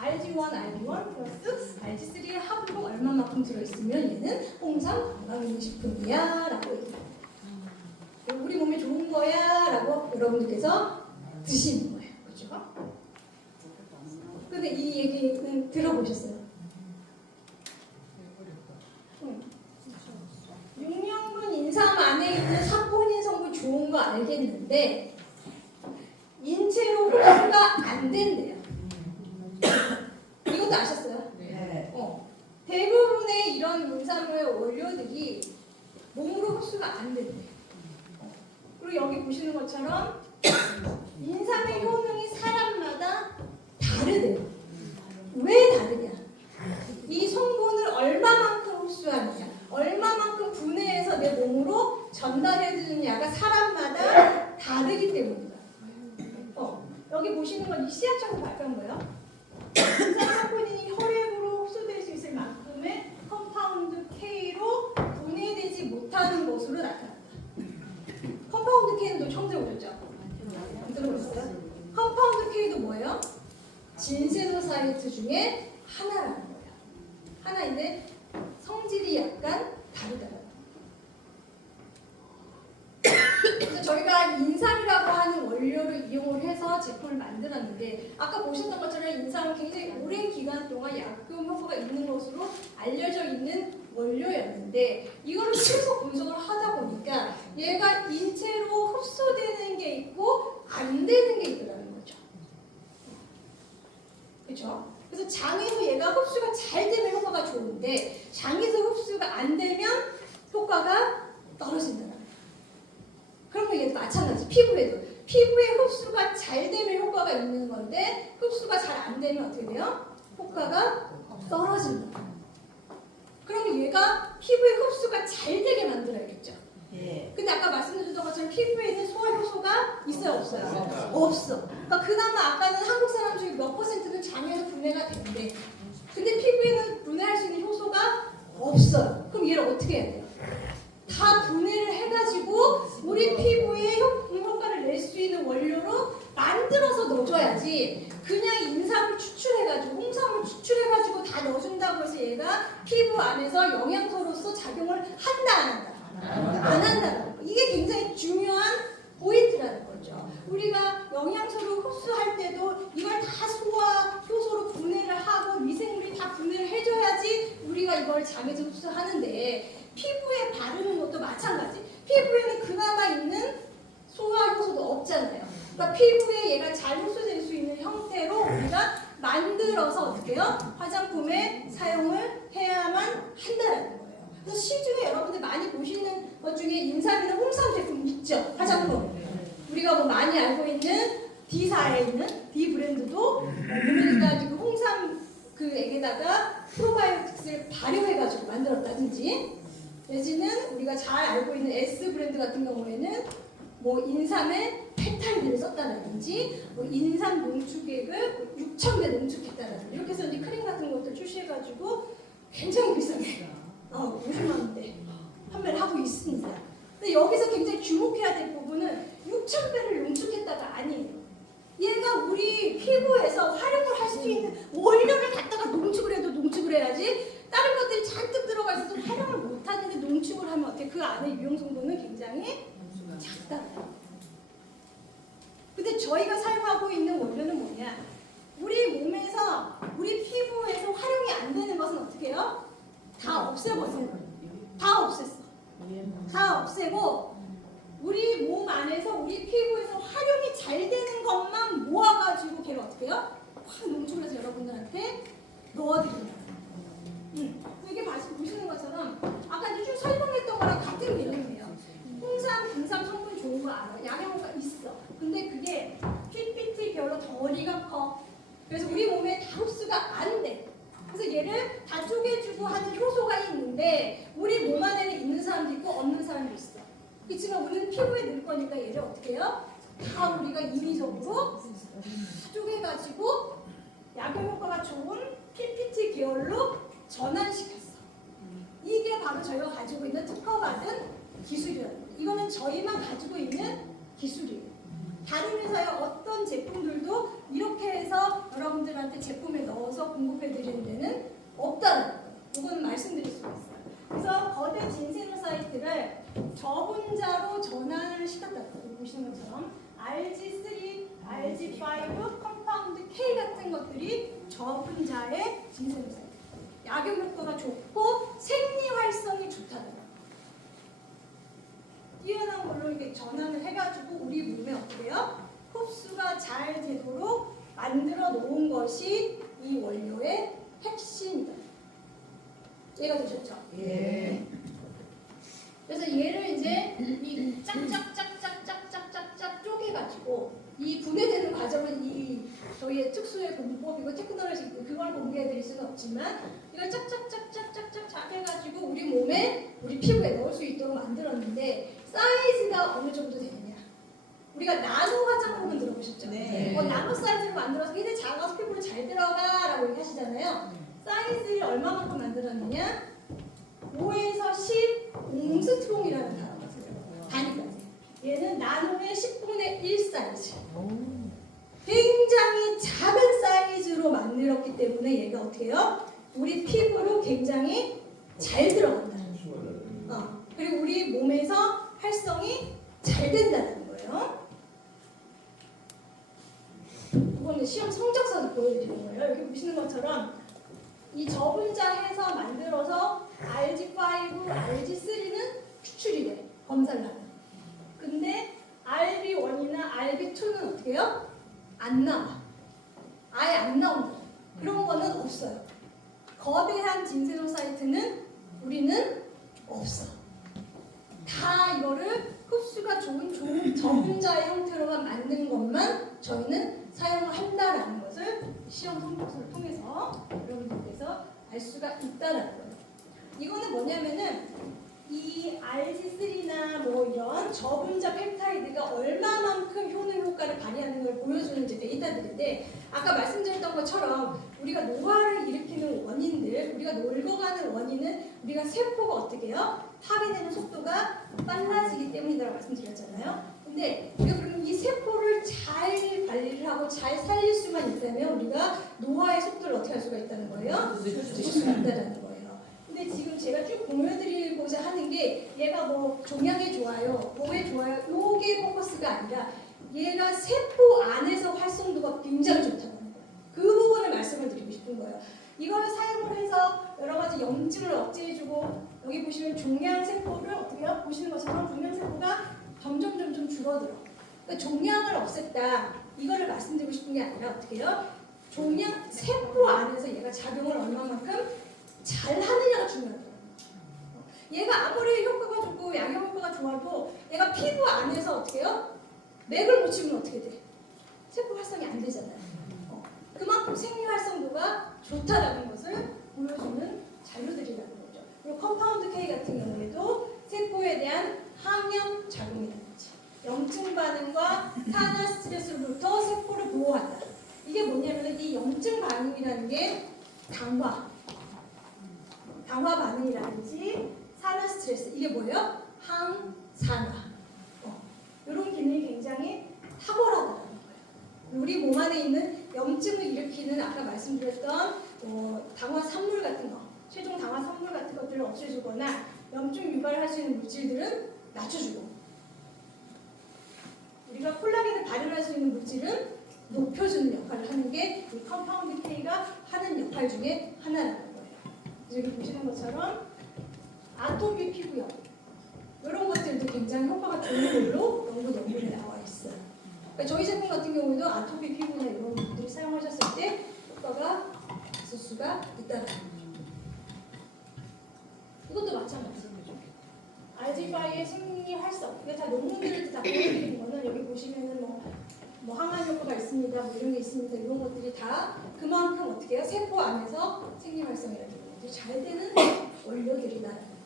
RG1, RB1 플러스 RG3의 합으로 얼마만큼 들어있으면 얘는 홍삼 건강기능식품이야 라고 얘기해요. 우리 몸에 좋은 거야 라고 여러분들께서 드시는 거예요. 그렇죠? 근데 이 얘기는 들어보셨어요? 육년분 인삼 안에 있는 사포닌 성분 좋은 거 알겠는데 인체로 흡수가 안 된대요. 이것도 아셨어요? 네. 대부분의 이런 인삼의 원료들이 몸으로 흡수가 안 된대요. 그리고 여기 보시는 것처럼 인삼의 효능이 사람마다 다르대요. 왜 다르냐? 이 성분을 얼마만큼 흡수하느냐, 얼마만큼 분해해서 내 몸으로 전달해주느냐가 사람마다 다르기 때문이다. 여기 보시는 건 이 시약적으로 발표한 거예요. 인삼사포닌이 혈액으로 흡수될 수 있을 만큼의 컴파운드 K로 분해되지 못하는 것으로 나타났다. 컴파운드 K는 또 처음 들어보셨죠? 안 들어보셨어요? 컴파운드 K도 뭐예요? 진세노사이드 중에 하나라는 거예요. 하나인데 성질이 약간 다르다는 거예요. 그래서 저희가 인삼이라고 하는 원료를 이용을 해서 제품을 만들었는데 아까 보셨던 것처럼 인삼은 굉장히 오랜 기간 동안 약효 효과가 있는 것으로 알려져 있는 원료였는데 이거를 계속 분석을 하다 보니까 얘가 인체로 흡수되는 게 있고 안 되는 게 있더라는 거죠. 그렇죠? 그래서 장에서 얘가 흡수가 잘 되면 효과가 좋은데 장에서 흡수가 안 되면 효과가 떨어진다는 거예요. 그러면 얘도 마찬가지. 피부에 흡수가 잘 되면 효과가 있는 건데 흡수가 잘 안 되면 어떻게 돼요? 효과가 떨어진다. 그러면 얘가 피부에 흡수가 잘 되게 만들어야겠죠. 예. 근데 아까 말씀드렸던 것처럼 피부에 있는 소화 효소가 있어요, 없어요? 없어. 그러니까 그나마 아까는 한국 사람 중에 몇 퍼센트는 장에서 분해가 된대. 근데 피부에는 분해할 수 있는 효소가 없어요. 그럼 얘를 어떻게 해야 돼요? 다 분해를 해가지고 우리 피부에 효과를 낼 수 있는 원료로 만들어서 넣어줘야지. 그냥 인삼을 추출해가지고 홍삼을 추출해가지고 다 넣어준다고 해서 얘가 피부 안에서 영양소로서 작용을 한다 안 한다? 안 한다는 거. 이게 굉장히 중요한 포인트라는 거죠. 우리가 영양소를 흡수할 때도 이걸 다 소화 효소로 분해를 하고 미생물이 다 분해를 해줘야지 우리가 이걸 장에서 흡수하는데 피부에 바르는 것도 마찬가지. 피부에는 그나마 있는 소화 효소도 없잖아요. 그러니까 피부에 얘가 잘 흡수될 수 있는 형태로 우리가 만들어서 어떻게 해요? 화장품에 사용을 해야만 한다는 거예요. 그래서 시중에 여러분들 많이 보시는 것 중에 인삼이나 홍삼 제품 있죠? 화장품. 우리가 뭐 많이 알고 있는 D사에 있는 D 브랜드도 보니까 지금 홍삼 그 액에다가 프로바이오틱스를 발효해가지고 만들었다든지, 내지는 우리가 잘 알고 있는 S 브랜드 같은 경우에는 뭐 인삼에 펩타이드를 썼다든지, 뭐 인삼 농축액을 6,000배 농축했다든지, 이렇게 해서 이제 크림 같은 것들 출시해가지고 굉장히 비싸게 50만 원대 판매를 하고 있습니다. 근데 여기서 굉장히 주목해야 될 부분은 6,000배를 농축했다가 아니에요. 얘가 우리 피부에서 활용을 할 수 있는 원료를 갖다가 농축을 해도 농축을 해야지, 다른 것들이 잔뜩 들어가 있어도 활용을 못하는데 농축을 하면 어떻게 그 안에 유용 성분은 굉장히 작다. 근데 저희가 사용하고 있는 원료는 뭐냐? 우리 몸에서, 우리 피부에서 활용이 안 되는 것은 어떻게 해요? 다 없애버려요. 다 없앴어. 다 없애고 우리 몸 안에서, 우리 피부에서 활용이 잘 되는 것만 모아가지고 걔를 어떻게 해요? 확 농축을 해서 여러분들한테 넣어드립니다. 이게 보시는 것처럼 아까 이제 쭉 설명했던 거랑 같은 개념이에요. 홍삼, 금삼 성분 좋은 거 알아. 양효가 있어. 근데 그게 PPT 계열로 덩어리가 커. 그래서 우리 몸에 다 흡수가 안 돼. 그래서 얘를 다 쪼개주고 하는 효소가 있는데 우리 몸 안에는 있는 사람도 있고 없는 사람도 있어. 그렇지만 우리는 피부에 넣을 거니까 얘를 어떻게 해요? 다 우리가 인위적으로 다 쪼개가지고 약용 효과가 좋은 PPT 계열로 전환시켰어. 이게 바로 저희가 가지고 있는 특허받은 기술이라는 거예요. 이거는 저희만 가지고 있는 기술이에요. 다른 회사의 어떤 제품들도 이렇게 해서 여러분들한테 제품에 넣어서 공급해드리는 데는 없다는 거예요. 이건 말씀드릴 수가 있어요. 그래서 거대 진세노 사이트를 저분자로 전환을 시켰다는 거예요. 보시는 것처럼 RG3, RG5, 컴파운드 K 같은 것들이 저분자의 진세노 사이트. 약용 효과가 좋고 생리 활성이 좋다는 거예요. 뛰어난 걸로 이렇게 전환을 해가지고 우리 몸에 어떻게 해요? 흡수가 잘 되도록 만들어 놓은 것이 이 원료의 핵심이다. 이해가 되셨죠? 예. 그래서 얘를 이제 이 짝짝짝짝짝짝짝짝 쪼개가지고 이 분해되는 과정은 이 저희의 특수의 공법이고 테크놀로지고 그걸 공개해드릴 수는 없지만 이걸 짝짝짝짝짝짝 해가지고 우리 몸에, 우리 피부에 넣을 수 있도록 만들었는데 사이즈가 어느 정도 되느냐? 우리가 나노 화장품은 들어보셨죠? 네. 나노 사이즈를 만들어서 굉장히 작아서 피부로 잘 들어가라고 얘기하시잖아요. 사이즈를 얼마만큼 만들었느냐? 5에서 10 옹스트롱이라는 단어가 있어요. 단위까지. 얘는 나노의 10분의 1 사이즈. 굉장히 작은 사이즈로 만들었기 때문에 얘가 어떻게 해요? 우리 피부로 굉장히 잘 들어간다. 그리고 우리 몸에서 활성이 잘 된다는 거예요. 이거는 시험 성적서도 보여드리는 거예요. 여기 보시는 것처럼 이 저분자해서 만들어서 RG5, RG3는 추출이 돼. 검사를 하면. 근데 RB1이나 RB2는 어떻게 해요? 안 나와. 아예 안 나온다. 그런 거는 없어요. 거대한 진세노 사이트는 우리는 없어. 다 이거를 흡수가 좋은 저분자의 형태로만 만든 것만 저희는 사용을 한다라는 것을 시험 성적서를 통해서 여러분들께서 알 수가 있다라는 거예요. 이거는 뭐냐면은 이 RG3나 뭐 이런 저분자 펩타이드가 얼마만큼 효과를 발휘하는 걸 보여주는 이제 데이터들인데, 아까 말씀드렸던 것처럼 우리가 노화를 일으키는 원인들, 우리가 늙어가는 원인은 우리가 세포가 어떻게 해요? 파괴되는 속도가 빨라지기 때문이라고 말씀드렸잖아요. 근데 우리가 그러면 이 세포를 잘 관리를 하고 잘 살릴 수만 있다면 우리가 노화의 속도를 어떻게 할 수가 있다는 거예요? 줄일 수가 있다는 거예요. 근데 지금 제가 쭉 보여드리고자 하는 게 얘가 뭐 종양에 좋아요, 뭐에 좋아요, 요게 포커스가 아니라 얘가 세포 안에서 활성도가 굉장히 좋다는 거예요. 그 부분을 말씀을 드리고 싶은 거예요. 이걸 사용을 해서 여러 가지 염증을 억제해주고, 여기 보시면 종양 세포를 어떻게 해요? 보시는 것처럼 종양 세포가 점점 줄어들어. 그러니까 종양을 없앴다. 이거를 말씀드리고 싶은 게 아니라 어떻게 해요? 종양 세포 안에서 얘가 작용을 얼마만큼 잘 하느냐가 중요하다. 얘가 아무리 효과가 좋고 양형 효과가 좋아도 얘가 피부 안에서 어떻게 해요? 맥을 못 치면 어떻게 돼? 세포 활성이 안 되잖아요. 그만큼 생리 활성도가 좋다라는 것을 보여주는 자료들이라는 거죠. 그리고 컴파운드 K 같은 경우에도 세포에 대한 항염 작용이라든지 염증 반응과 산화 스트레스로부터 세포를 보호한다. 이게 뭐냐면 이 염증 반응이라는 게 강화 반응이라든지 산화 스트레스 이게 뭐예요? 항산화 이런 기능이 굉장히 탁월하다는 거예요. 우리 몸 안에 있는 염증을 일으키는 아까 말씀드렸던 당화 산물 같은 거, 최종 당화 산물 같은 것들을 없애주거나 염증 유발할 수 있는 물질들은 낮춰주고 우리가 콜라겐을 발현할 수 있는 물질은 높여주는 역할을 하는 게 이 컴파운드 K가 하는 역할 중에 하나라는 거예요. 그래서 여기 보시는 것처럼 아토피 피부염 이런 것들도 굉장히 효과가 좋은 걸로 연구에 나와 있어요. 그러니까 저희 제품 같은 경우에도 아토피 피부나 이런 분들이 사용하셨을 때 효과가 있을 수가 있다는 거죠. 이것도 마찬가지죠. RG5의 생리 활성. 이게 다 논문들을 다 보여드리는 거는 여기 보시면은 뭐 항암 효과가 있습니다. 뭐 이런 게 있습니다. 이런 것들이 다 그만큼 어떻게 해요? 세포 안에서 생리 활성이라는 것들이 잘 되는 원료들이다라는 거예요.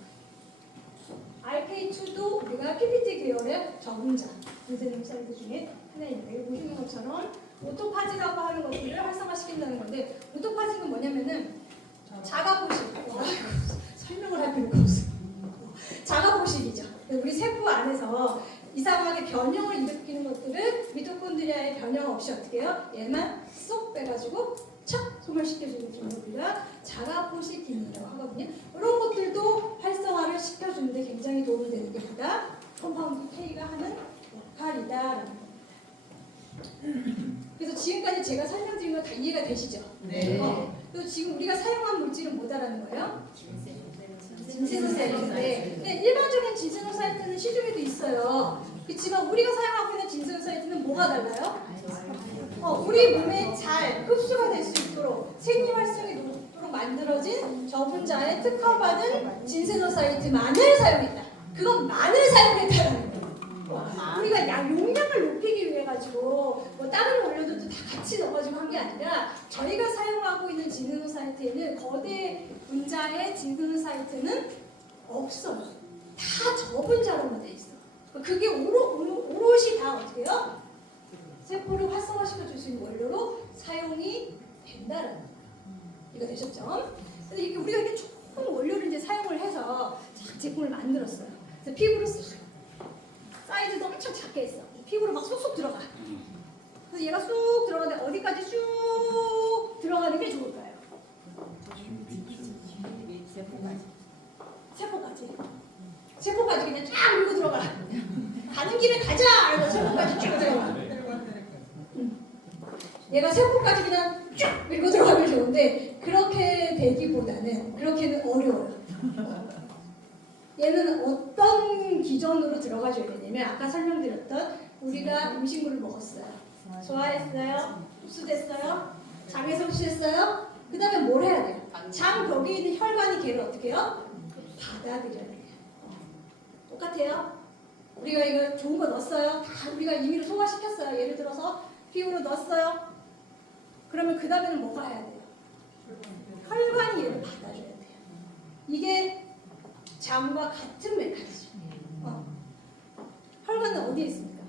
RK2도 우리가 PPT 계열의 저분자 인쇄능 사이트 중에 하나입니다. 여기 보시는 것처럼 오토파지라고 하는 것들을 활성화시킨다는 건데 오토파지는 뭐냐면은 자가포식 설명을 할 필요가 없어요. 자가포식이죠. 우리 세포 안에서 이상하게 변형을 일으키는 것들을 미토콘드리아의 변형 없이 어떻게 해요? 얘만 쏙 빼가지고 착 소멸시켜주는 기능을 자가포식 기능이라고 하거든요. 이런 것들도 활성화를 시켜주는데 굉장히 도움이 되는 게 바다 컴파운드 K가 하는 역할이다라는 겁니다. 그래서 지금까지 제가 설명드린 거 다 이해가 되시죠? 네. 그래서 지금 우리가 사용한 물질은 뭐다라는 거예요? 진세노사이트인데 일반적인 진세노사이트는 시중에도 있어요. 그렇지만 우리가 사용하고 있는 진세노사이트는 뭐가 달라요? 우리 몸에 잘 흡수가 될 수 있도록 생리 활성이 높도록 만들어진 저분자에 특허받은 진세노사이트만을 사용했다. 그건 만을 사용했다는 거예요. 우리가 용량을 높이기 위해 가지고 뭐 다른 원료들도 다 같이 넣어가지고 한 게 아니라 저희가 사용하고 있는 진세노사이트에는 거대 분자의 진세노사이트는 없어요. 다 저분자로만 돼 있어. 그게 오롯이 다 어떻게 해요? 세포를 활성화시켜 줄 수 있는 원료로 사용이 된다라는 거예요. 이거 되셨죠? 그래서 이렇게 우리가 이렇게 조금 원료를 이제 사용을 해서 제품을 만들었어요. 그래서 피부로 사이즈도 엄청 작게 했어. 피부로 막 쏙쏙 들어가. 그래서 얘가 쑥 들어가는데 어디까지 쭉 들어가는 게 좋을까요? 세포까지 그냥 쫙 밀고 들어가. 가는 길에 가자! 이러고 세포까지 쭉 들어가. 얘가 세포까지 그냥 쭉 밀고 들어가면 좋은데 그렇게 되기보다는 그렇게는 어려워요. 얘는 어떤 기전으로 들어가줘야 되냐면 아까 설명드렸던 우리가 음식물을 먹었어요. 소화했어요? 흡수됐어요? 장에서 흡수했어요? 그 다음에 뭘 해야 돼요? 장 벽에 있는 혈관이 걔를 어떻게 해요? 받아들여야 돼요. 똑같아요. 우리가 이거 좋은 거 넣었어요. 다 우리가 임의로 소화시켰어요. 예를 들어서 피부로 넣었어요. 그러면 그 다음에는 뭐가 해야 돼요? 혈관이 얘를 받아줘야 돼요. 이게 장과 같은 메커니즘. 혈관은 어디에 있습니까?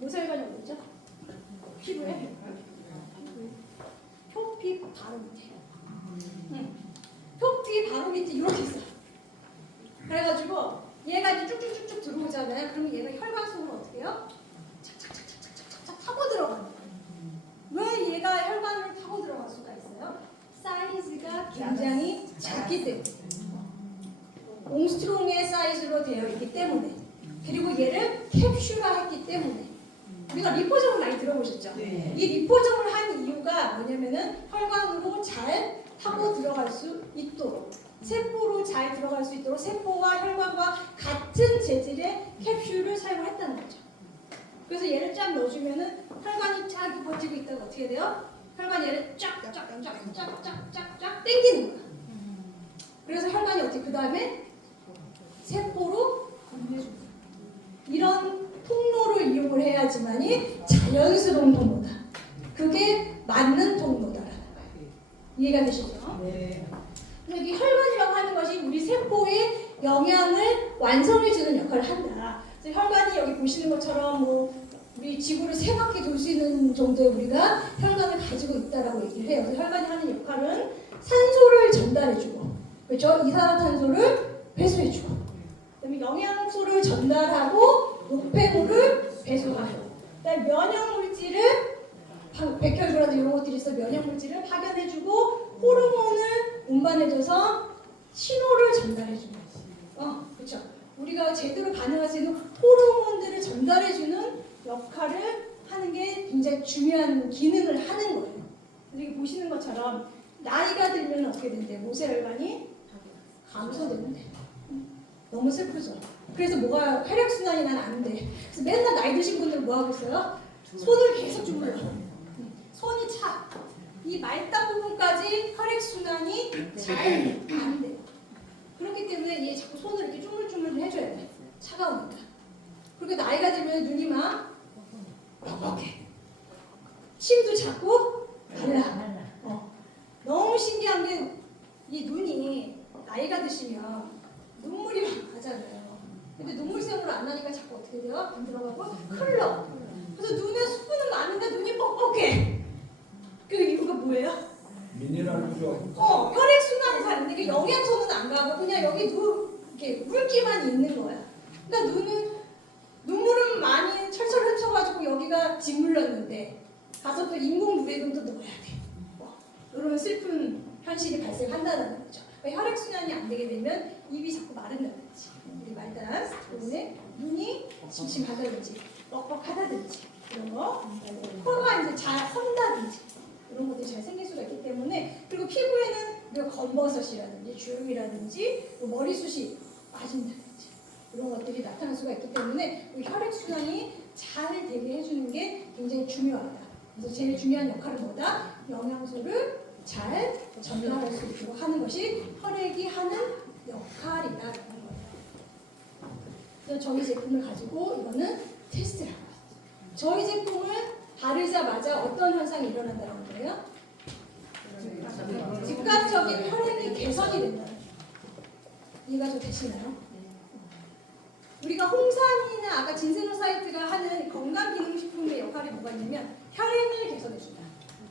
모세혈관이 어디 있죠? 피부에? 표피 바로 밑에. 표피 바로 밑에 이렇게 있어요. 그래가지고 얘가 이제 쭉쭉쭉쭉 들어오잖아요. 그러면 얘가 혈관 속으로 어떻게 해요? 착착착착착착 타고 들어가는 거예요. 왜 얘가 혈관을 타고 들어갈 수가 있어요? 사이즈가 굉장히 작기 때문에. 옹스트롱의 사이즈로 되어 있기 때문에. 그리고 얘를 캡슐화했기 때문에. 우리가 리포점을 많이 들어보셨죠? 네. 이 리포점을 한 이유가 뭐냐면은 혈관으로 잘 타고 들어갈 수 있도록 세포로 잘 들어갈 수 있도록 세포와 혈관과 같은 재질의 캡슐을 사용했다는 거죠. 그래서 얘를 쫙 넣어주면은 혈관이 쫙 버티고 있다가 어떻게 돼요? 혈관 얘를 쫙쫙쫙쫙쫙쫙 당기는 거야. 그래서 혈관이 어떻게 그 다음에 세포로 분해줍니다. 이런 통로를 이용을 해야지만이 자연스러운 통로다. 그게 맞는 통로다라는 거예요. 이해가 되시죠? 네. 여기 혈관이라고 하는 것이 우리 세포에 영양을 완성해주는 역할을 한다. 그래서 혈관이 여기 보시는 것처럼 뭐 우리 지구를 세 바퀴 돌 수 있는 정도의 우리가 혈관을 가지고 있다라고 얘기를 해요. 그래서 혈관이 하는 역할은 산소를 전달해주고, 그렇죠? 이산화탄소를 배수해주고, 그다음에 영양소를 전달하고 노폐물을 배수하고, 그다음에 면역물질을 백혈구라든지 이런 것들이 있어 면역물질을 파견해주고 호르몬을 운반해줘서 신호를 전달해주는 그렇죠. 우리가 제대로 반응할 수 있는 호르몬들을 전달해주는 역할을 하는 게 굉장히 중요한 기능을 하는 거예요. 여기 보시는 것처럼 나이가 들면 어떻게 된대? 모세혈관이 감소되는데 너무 슬프죠. 그래서 뭐가 혈액순환이 난 안 돼. 그래서 맨날 나이 드신 분들 뭐 하고 있어요? 손을 계속 주물러. 손이 차. 이 말단 부분까지 혈액순환이 잘 안 돼. 그렇기 때문에 얘 자꾸 손을 이렇게 주물주물 해줘야 돼. 차가우니까. 그리고 나이가 들면 눈이 막 뻑뻑해. 침도 자꾸 달라. 너무 신기한 게 이 눈이 나이가 드시면 눈물이 막 나잖아요. 근데 눈물샘으로 안 나니까 자꾸 어떻게 돼요? 안 들어가고 흘러. 그래서 눈에 수분은 많은데 눈이 뻑뻑해. 그 이유가 뭐예요? 미네랄 부족. 혈액순환이 잘 안 되게 영양소는 안 가고 그냥 여기 이렇게 물기만 있는 거야. 그러니까 눈물은 많이 철철 흘쳐가지고 여기가 짓물렀는데 가서 또 인공 누레금도 넣어야 돼. 이런 슬픈 현실이 발생한다는 거죠. 그러니까 혈액순환이 안 되게 되면 입이 자꾸 마른다든지 우리 말단 부분에 눈이 침침하다든지 뻑뻑하다든지 이런 거 코가 이제 잘 선다든지 이런 것들이 잘 생길 수가 있기 때문에 그리고 피부에는 우리가 검버섯이라든지 주름이라든지 뭐 머리숱이 빠진다든지 이런 것들이 나타날 수가 있기 때문에 우리 혈액순환이 잘 되게 해주는 게 굉장히 중요하다. 그래서 제일 중요한 역할은 뭐다? 영양소를 잘 전달할 수 있도록 하는 것이 혈액이 하는 역할이다라는 거예요. 그래서 저희 제품을 가지고 이거는 테스트를 하고 있어요. 저희 제품을 바르자마자 어떤 현상이 일어난다는 거예요? 즉각적인 혈액이 개선이 된다는 거예요. 이해가 좀 되시나요? 우리가 홍삼이나 아까 진생로 사이트가 하는 건강기능식품의 역할이 뭐가 있냐면 혈액을 개선해준다.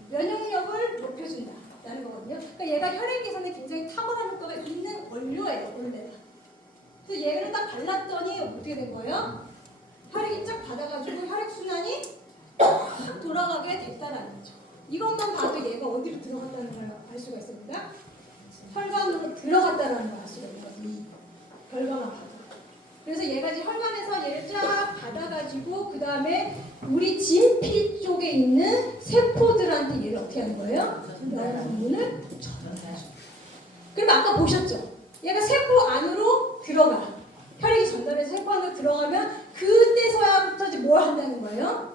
면역력을 높여준다라는 거거든요. 그러니까 얘가 혈액 개선에 굉장히 탁월한 효과가 있는 원료예요, 원래가. 그래서 얘를 딱 발랐더니 어떻게 된 거예요? 혈액이 쫙 받아가지고 혈액순환이 확 돌아가게 됐다라는 거죠. 이것만 봐도 얘가 어디로 들어갔다는 걸 알 수가 있습니다. 혈관으로 들어갔다는 걸 알 수가 있거든요. 이 결과만 봐도. 그래서 얘가 이제 혈관에서 얘를 쫙 받아가지고 그 다음에 우리 진피 쪽에 있는 세포들한테 얘를 어떻게 하는 거예요? 영양분을 전달해줘. 그럼 아까 보셨죠? 얘가 세포 안으로 들어가. 혈액이 전달해서 세포 안으로 들어가면 그때서야부터 이제 뭘 한다는 거예요?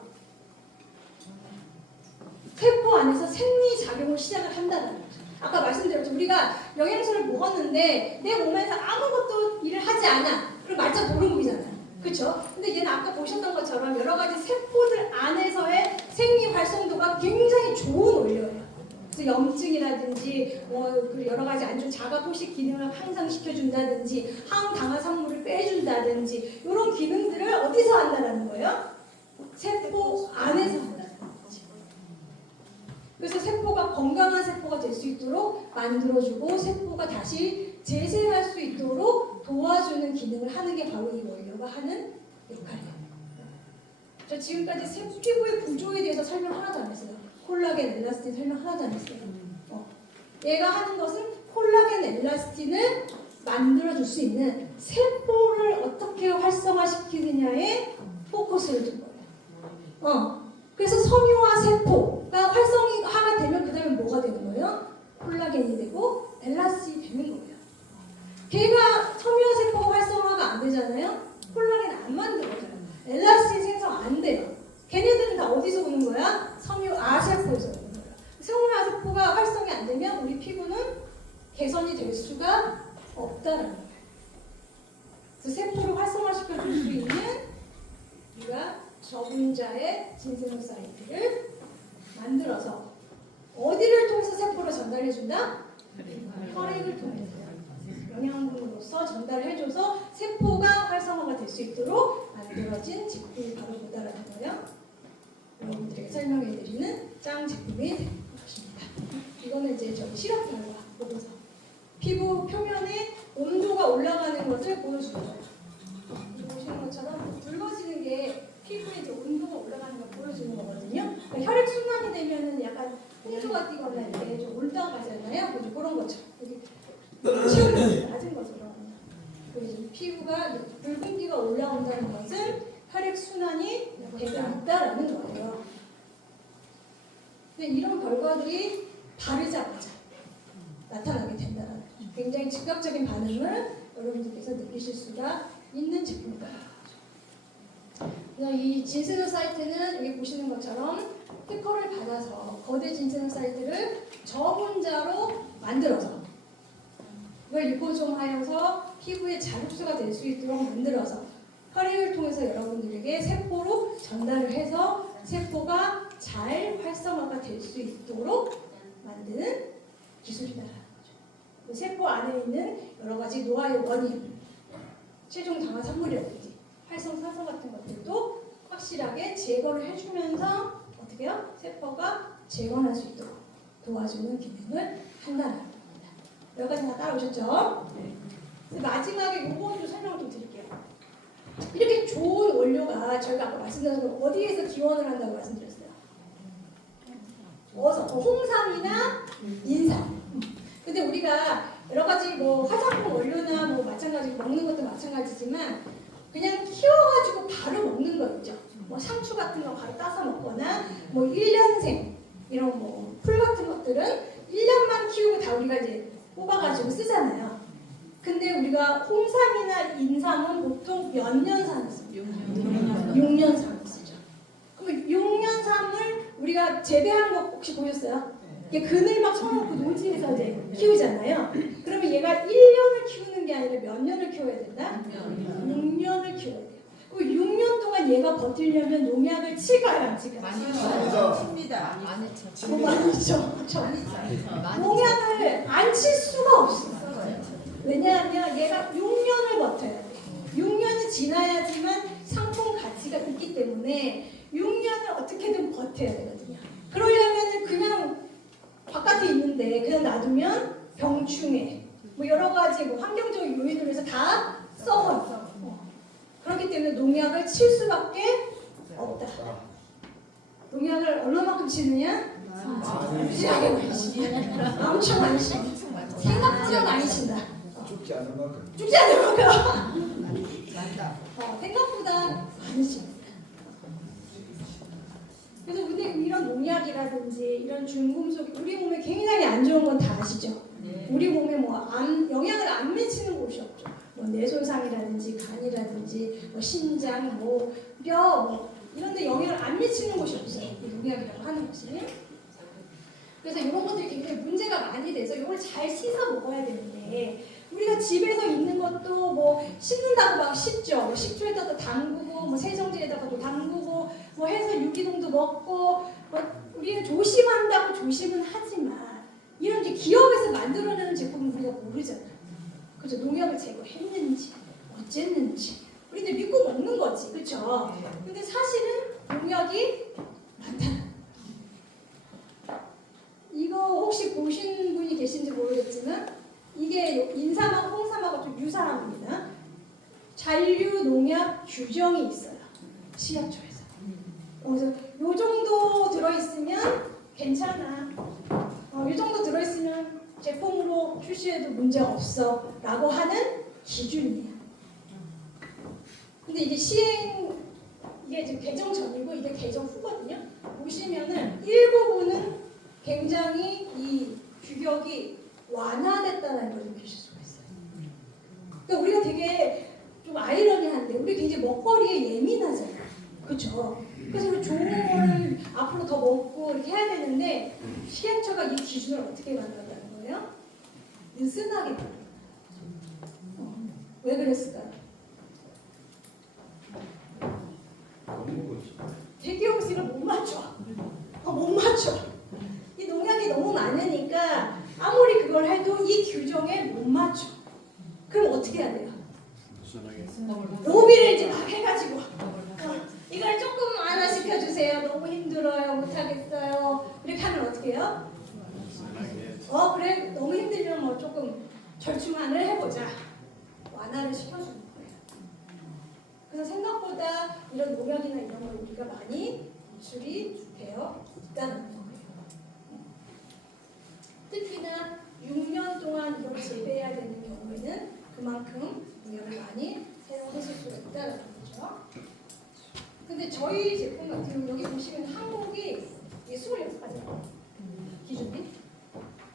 세포 안에서 생리작용을 시작을 한다는 거죠. 아까 말씀드렸죠. 우리가 영양소를 먹었는데 내 몸에서 아무것도 일을 하지 않아. 그럼 말자 모름이잖아요. 그렇죠? 근데 얘는 아까 보셨던 것처럼 여러 가지 세포들 안에서의 생리 활성도가 굉장히 좋은 원료예요. 그래서 염증이라든지 그 여러 가지 안 좋은 자가 포식 기능을 향상시켜준다든지 항당화 산물을 빼준다든지 이런 기능들을 어디서 한다는 거예요? 세포 안에서 한다는 거지. 그래서 세포가 건강한 세포가 될 수 있도록 만들어주고 세포가 다시 재생할 수 있도록 도와주는 기능을 하는 게 바로 이 원료가 하는 역할이에요. 저 지금까지 피부의 구조에 대해서 설명 하나도 안 했어요. 콜라겐, 엘라스틴 설명 하나도 안 했어요. 얘가 하는 것은 콜라겐, 엘라스틴을 만들어줄 수 있는 세포를 어떻게 활성화시키느냐에 포커스를 둔 거예요. 그래서 섬유화 세포가 활성화가 되면 그 다음에 뭐가 되는 거예요? 콜라겐이 되고 엘라스틴이 되는 거예요. 걔가 섬유화 세포가 활성화가 안 되잖아요? 콜라겐 안 만들어져요. 엘라스틴 생성 안 돼요. 걔네들은 다 어디서 오는 거야? 섬유화 세포에서 오는 거예요. 섬유화 세포가 활성이 안 되면 우리 피부는 개선이 될 수가 없다라는 거예요. 그래서 세포를 활성화시켜 줄 수 있는 우리가 저분자의 진세노 사이트를 만들어서 어디를 통해서 세포로 전달해 준다? 혈액을 통해서 영양분으로서 전달해줘서 세포가 활성화가 될 수 있도록 만들어진 제품이 바로 뭐다라는 거예요. 여러분들에게 설명해드리는 짱 제품이 될 것입니다. 이거는 이제 저희 실험 결과 보고서 피부 표면에 온도가 올라가는 것을 보여주죠. 보시는 것처럼 붉어지는 게 피부에 이제 온도가 올라가는 걸 보여주는 거거든요. 그러니까 혈액 순환이 되면은 약간 홍조가 띄거나 이렇게 좀 올라가잖아요. 그런 거죠. 여기 체온이 낮은 것처럼. 그래서 피부가 붉은기가 올라온다는 것은 혈액 순환이 되고 있다라는 거예요. 근데 이런 결과들이 바르자마자 나타나게 된다는 거죠. 굉장히 즉각적인 반응을 여러분들께서 느끼실 수가 있는 제품이다. 이 진세노 사이트는 여기 보시는 것처럼 특허를 받아서 거대 진세노 사이트를 저분자로 만들어서 이걸 리포솜하여서 피부에 잘 흡수가 될 수 있도록 만들어서 혈액을 통해서 여러분들에게 세포로 전달을 해서 세포가 잘 활성화가 될 수 있도록 만드는 기술이다라는 거죠. 세포 안에 있는 여러 가지 노화의 원인, 체중 당화 산물이라든지 활성산소 같은 것들도 확실하게 제거를 해주면서 어떻게 해요? 세포가 재건할 수 있도록 도와주는 기능을 한다는 겁니다. 여기까지 다 따라오셨죠? 마지막에 요거 좀 설명을 좀 드릴게요. 이렇게 좋은 원료가 저희가 아까 말씀드린 어디에서 기원을 한다고 말씀드렸어요? 홍삼이나 인삼. 근데 우리가 여러 가지 뭐 화장품 원료나 뭐 마찬가지 먹는 것도 마찬가지지만 그냥 키워가지고 바로 먹는 거 있죠. 뭐 상추 같은 거 바로 따서 먹거나 뭐 1년생 이런 뭐 풀 같은 것들은 1년만 키우고 다 우리가 이제 뽑아가지고 쓰잖아요. 근데 우리가 홍삼이나 인삼은 보통 몇 년 산을 씁니다. 6년 산을 쓰죠. 그럼 6년 산을 우리가 재배하는 거 혹시 보셨어요? 이게 그늘 막 쳐놓고 노지에서 이제 키우잖아요. 그러면 얘가 1년을 키우는 게 아니라 몇 년을 키워야 된다? 6년을 키워야 돼요. 그럼 6년 동안 얘가 버티려면 농약을 칠까요? 안 칠까요? 칩니다. 많이 쳐. 많이 쳐. 그렇죠? 농약을 안 칠 수가 없어요. 왜냐하면 얘가 6년을 버텨야 돼. 6년이 지나야지만 상품 가치가 있기 때문에 6년을 어떻게든 버텨야 되거든요. 그러려면 그냥 바깥에 있는데 그냥 놔두면 병충해, 뭐 여러 가지 뭐 환경적 요인으로 해서 다 썩어요. 그렇기 때문에 농약을 칠 수밖에 없다. 농약을 얼마만큼 치느냐? 무지하게 많이 친다. 엄청 많이 친다. 생각보다 많이 친다. 죽지 않은 만큼. 죽지 않을 만큼. 생각보다 많이 친다. 그래서 근데 이런 농약이라든지 이런 중금속 우리 몸에 굉장히 안 좋은 건 다 아시죠? 우리 몸에 뭐 영향을 안 미치는 곳이 없죠. 뭐 뇌손상이라든지 간이라든지 뭐 심장, 뭐 뼈, 뭐 이런 데 영향을 안 미치는 곳이 없어요. 이 농약이라고 하는 것이. 그래서 이런 것들이 굉장히 문제가 많이 돼서 이걸 잘 씻어 먹어야 되는데 우리가 집에서 있는 것도 뭐 씻는다고 막 씻죠. 뭐 식초에다가 담그고 뭐 세정제에다가도 담그고 뭐 해서 유기농도 먹고 뭐 우리는 조심한다고 조심은 하지만 이런 이제 기업에서 만들어내는 제품은 우리가 모르잖아. 그죠? 농약을 제거했는지 어쨌는지 우리는 믿고 먹는 거지, 그렇죠? 근데 사실은 농약이 많다. 이거 혹시 보신 분이 계신지 모르겠지만 이게 인삼하고 홍삼하고 좀 유사합니다. 잔류 농약 규정이 있어요. 식약처에서. 그래서 요 정도 들어있으면 괜찮아. 요 정도 들어있으면 제품으로 출시해도 문제 없어 라고 하는 기준이에요. 근데 이게 이게 지금 개정 전이고 이게 개정 후거든요. 보시면은 일부분은 굉장히 이 규격이 완화됐다는 걸 느끼실 수가 있어요. 그러니까 우리가 되게 좀 아이러니한데 우리 굉장히 먹거리에 예민하잖아요. 그렇죠? 그래서 우리 좋은 거를 앞으로 더 먹고 이렇게 해야 되는데 식약처가 이 기준을 어떻게 만든다는 거예요? 느슨하게 만든다. 왜 그랬을까요? 너무 거지. 대기업을 못 맞춰. 못 맞춰. 이 농약이 너무 많으니까 아무리 그걸 해도 이 규정에 못 맞춰. 그럼 어떻게 해야 돼요? 로비를 이제 막 해가지고 이걸 조금 완화시켜주세요. 너무 힘들어요. 못하겠어요. 이렇게 하면 어떻게 해요? 그래 너무 힘들면 뭐 조금 절충안을 해보자. 완화를 시켜주는 거예요. 그래서 생각보다 이런 농약이나 이런 걸 우리가 많이 노출이 되어 있다는 거예요. 특히나 6년 동안 이걸 재배해야 되는 경우에는 그만큼 농약을 많이 사용했을 수가 있다는 거죠. 근데 저희 제품 같은 경우 여기 보시면 항목이 26가지예요. 기준이.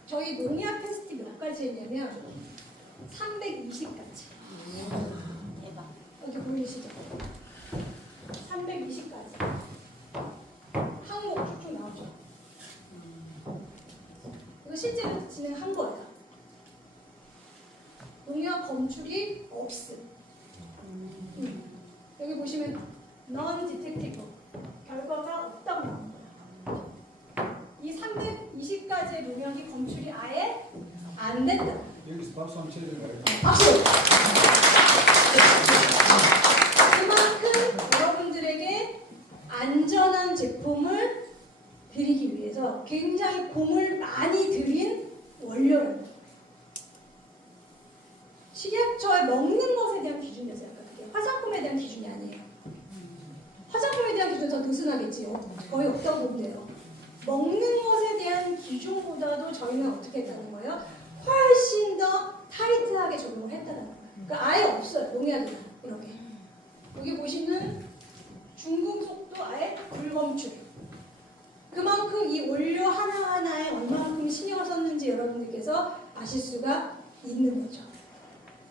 저희 농약 테스트 몇 가지 했냐면 320가지. 여기 보이시죠? 320가지. 항목 쭉쭉 나오죠. 이거 실제로 진행한 거예요. 농약 검출이 없음. 여기 보시면 non-detectable 결과가 없다고 나온 거예요. 이 320가지의 농약이 검출이 아예 안 됐다. 여기서 박수 한번 쳐야 될까요? 박수! 그만큼 여러분들에게 안전한 제품을 드리기 위해서 굉장히 공을 많이 들인 원료라는 거예요. 식약처에 먹는 것에 대한 기준이었어요. 그게 화장품에 대한 기준이 아니에요. 화장품에 대한 기준은 더 느슨하겠지요. 거의 없다고 보면 돼요. 먹는 것에 대한 기준보다도 저희는 어떻게 했다는 거예요? 훨씬 더 타이트하게 적용을 했다는 거예요. 그러니까 아예 없어요. 농약이나 이런 게. 여기 보시는 중금속도 아예 불검출. 그만큼 이 원료 하나하나에 얼마만큼 신경을 썼는지 여러분들께서 아실 수가 있는 거죠.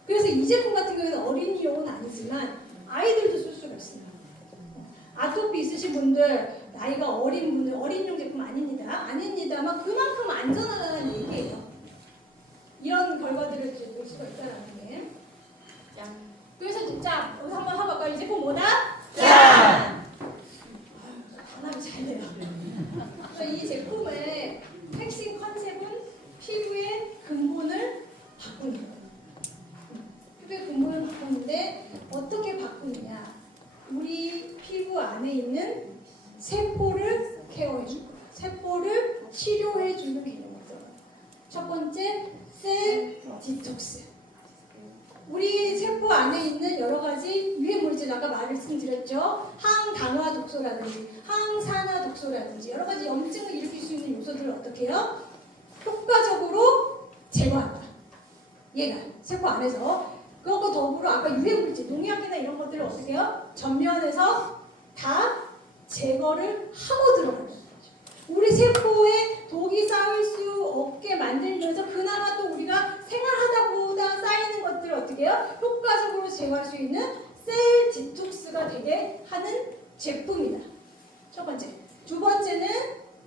그래서 이 제품 같은 경우에는 어린이용은 아니지만 아이들도 쓸 수가 있어요. 아토피 있으신 분들, 나이가 어린 분들, 어린이용 제품 아닙니다만 그만큼 안전하다는 얘기예요. 이런 결과들을 볼 수가 있다는 게. 그래서 진짜 여기서 한번 해볼까요? 이 제품 뭐다? 짠! 단합이 잘 돼요. 그래서 이 제품의 핵심 컨셉은 피부의 근본을 바꾸는 거예요. 피부의 근본을 바꾸는데 어떻게 바꾸느냐? 우리 피부 안에 있는 세포를 케어해주고 세포를 치료해주는 개념이죠. 첫 번째, 셀 디톡스. 우리 세포 안에 있는 여러 가지 유해 물질 아까 말씀드렸죠. 항단화 독소라든지 항산화 독소라든지 여러 가지 염증을 일으킬 수 있는 요소들을 어떻게 해요? 효과적으로 제거한다. 얘가 세포 안에서. 그것과 더불어 아까 유해 물질, 농약이나 이런 것들을 어떻게 해요? 전면에서 다 제거를 하고 들어간다는 거죠. 우리 세포에 독이 쌓일 수 없게 만들면서 그나마 또 우리가 생활하다 보다 쌓이는 것들을 어떻게 해요? 효과적으로 제거할 수 있는 셀 디톡스가 되게 하는 제품이다. 첫 번째. 두 번째는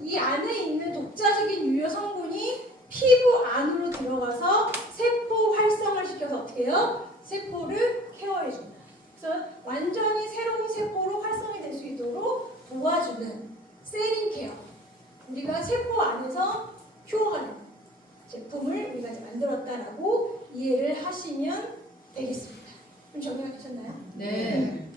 이 안에 있는 독자적인 유효 성분이 피부 안으로 들어가서 세포 활성화를 시켜서 어떻게 해요? 세포를 케어해준다. 그래서 완전히 새로운 세포로 활성이 될 수 있도록 도와주는 셀링 케어. 우리가 세포 안에서 큐어가 되는 제품을 우리가 이제 만들었다라고 이해를 하시면 되겠습니다. 그럼 정리하셨나요? 네.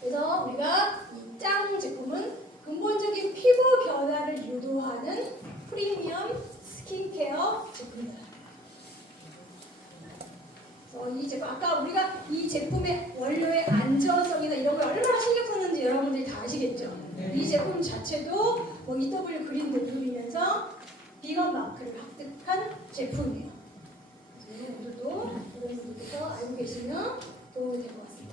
그래서 우리가 이 짱 제품은 근본적인 피부 변화를 유도하는 프리미엄 스킨케어 제품이다. 그래서 이 제품 아까 우리가 이 제품의 원료의 안전성이나 이런 걸 얼마나 신경 썼는지 여러분들이 다 아시겠죠? 네. 이 제품 자체도 뭐 EW 그린도 누리면서 비건 마크를 획득한 제품이에요. 오늘도 여러분들께서 알고 계시면 도움이 될 것 같습니다.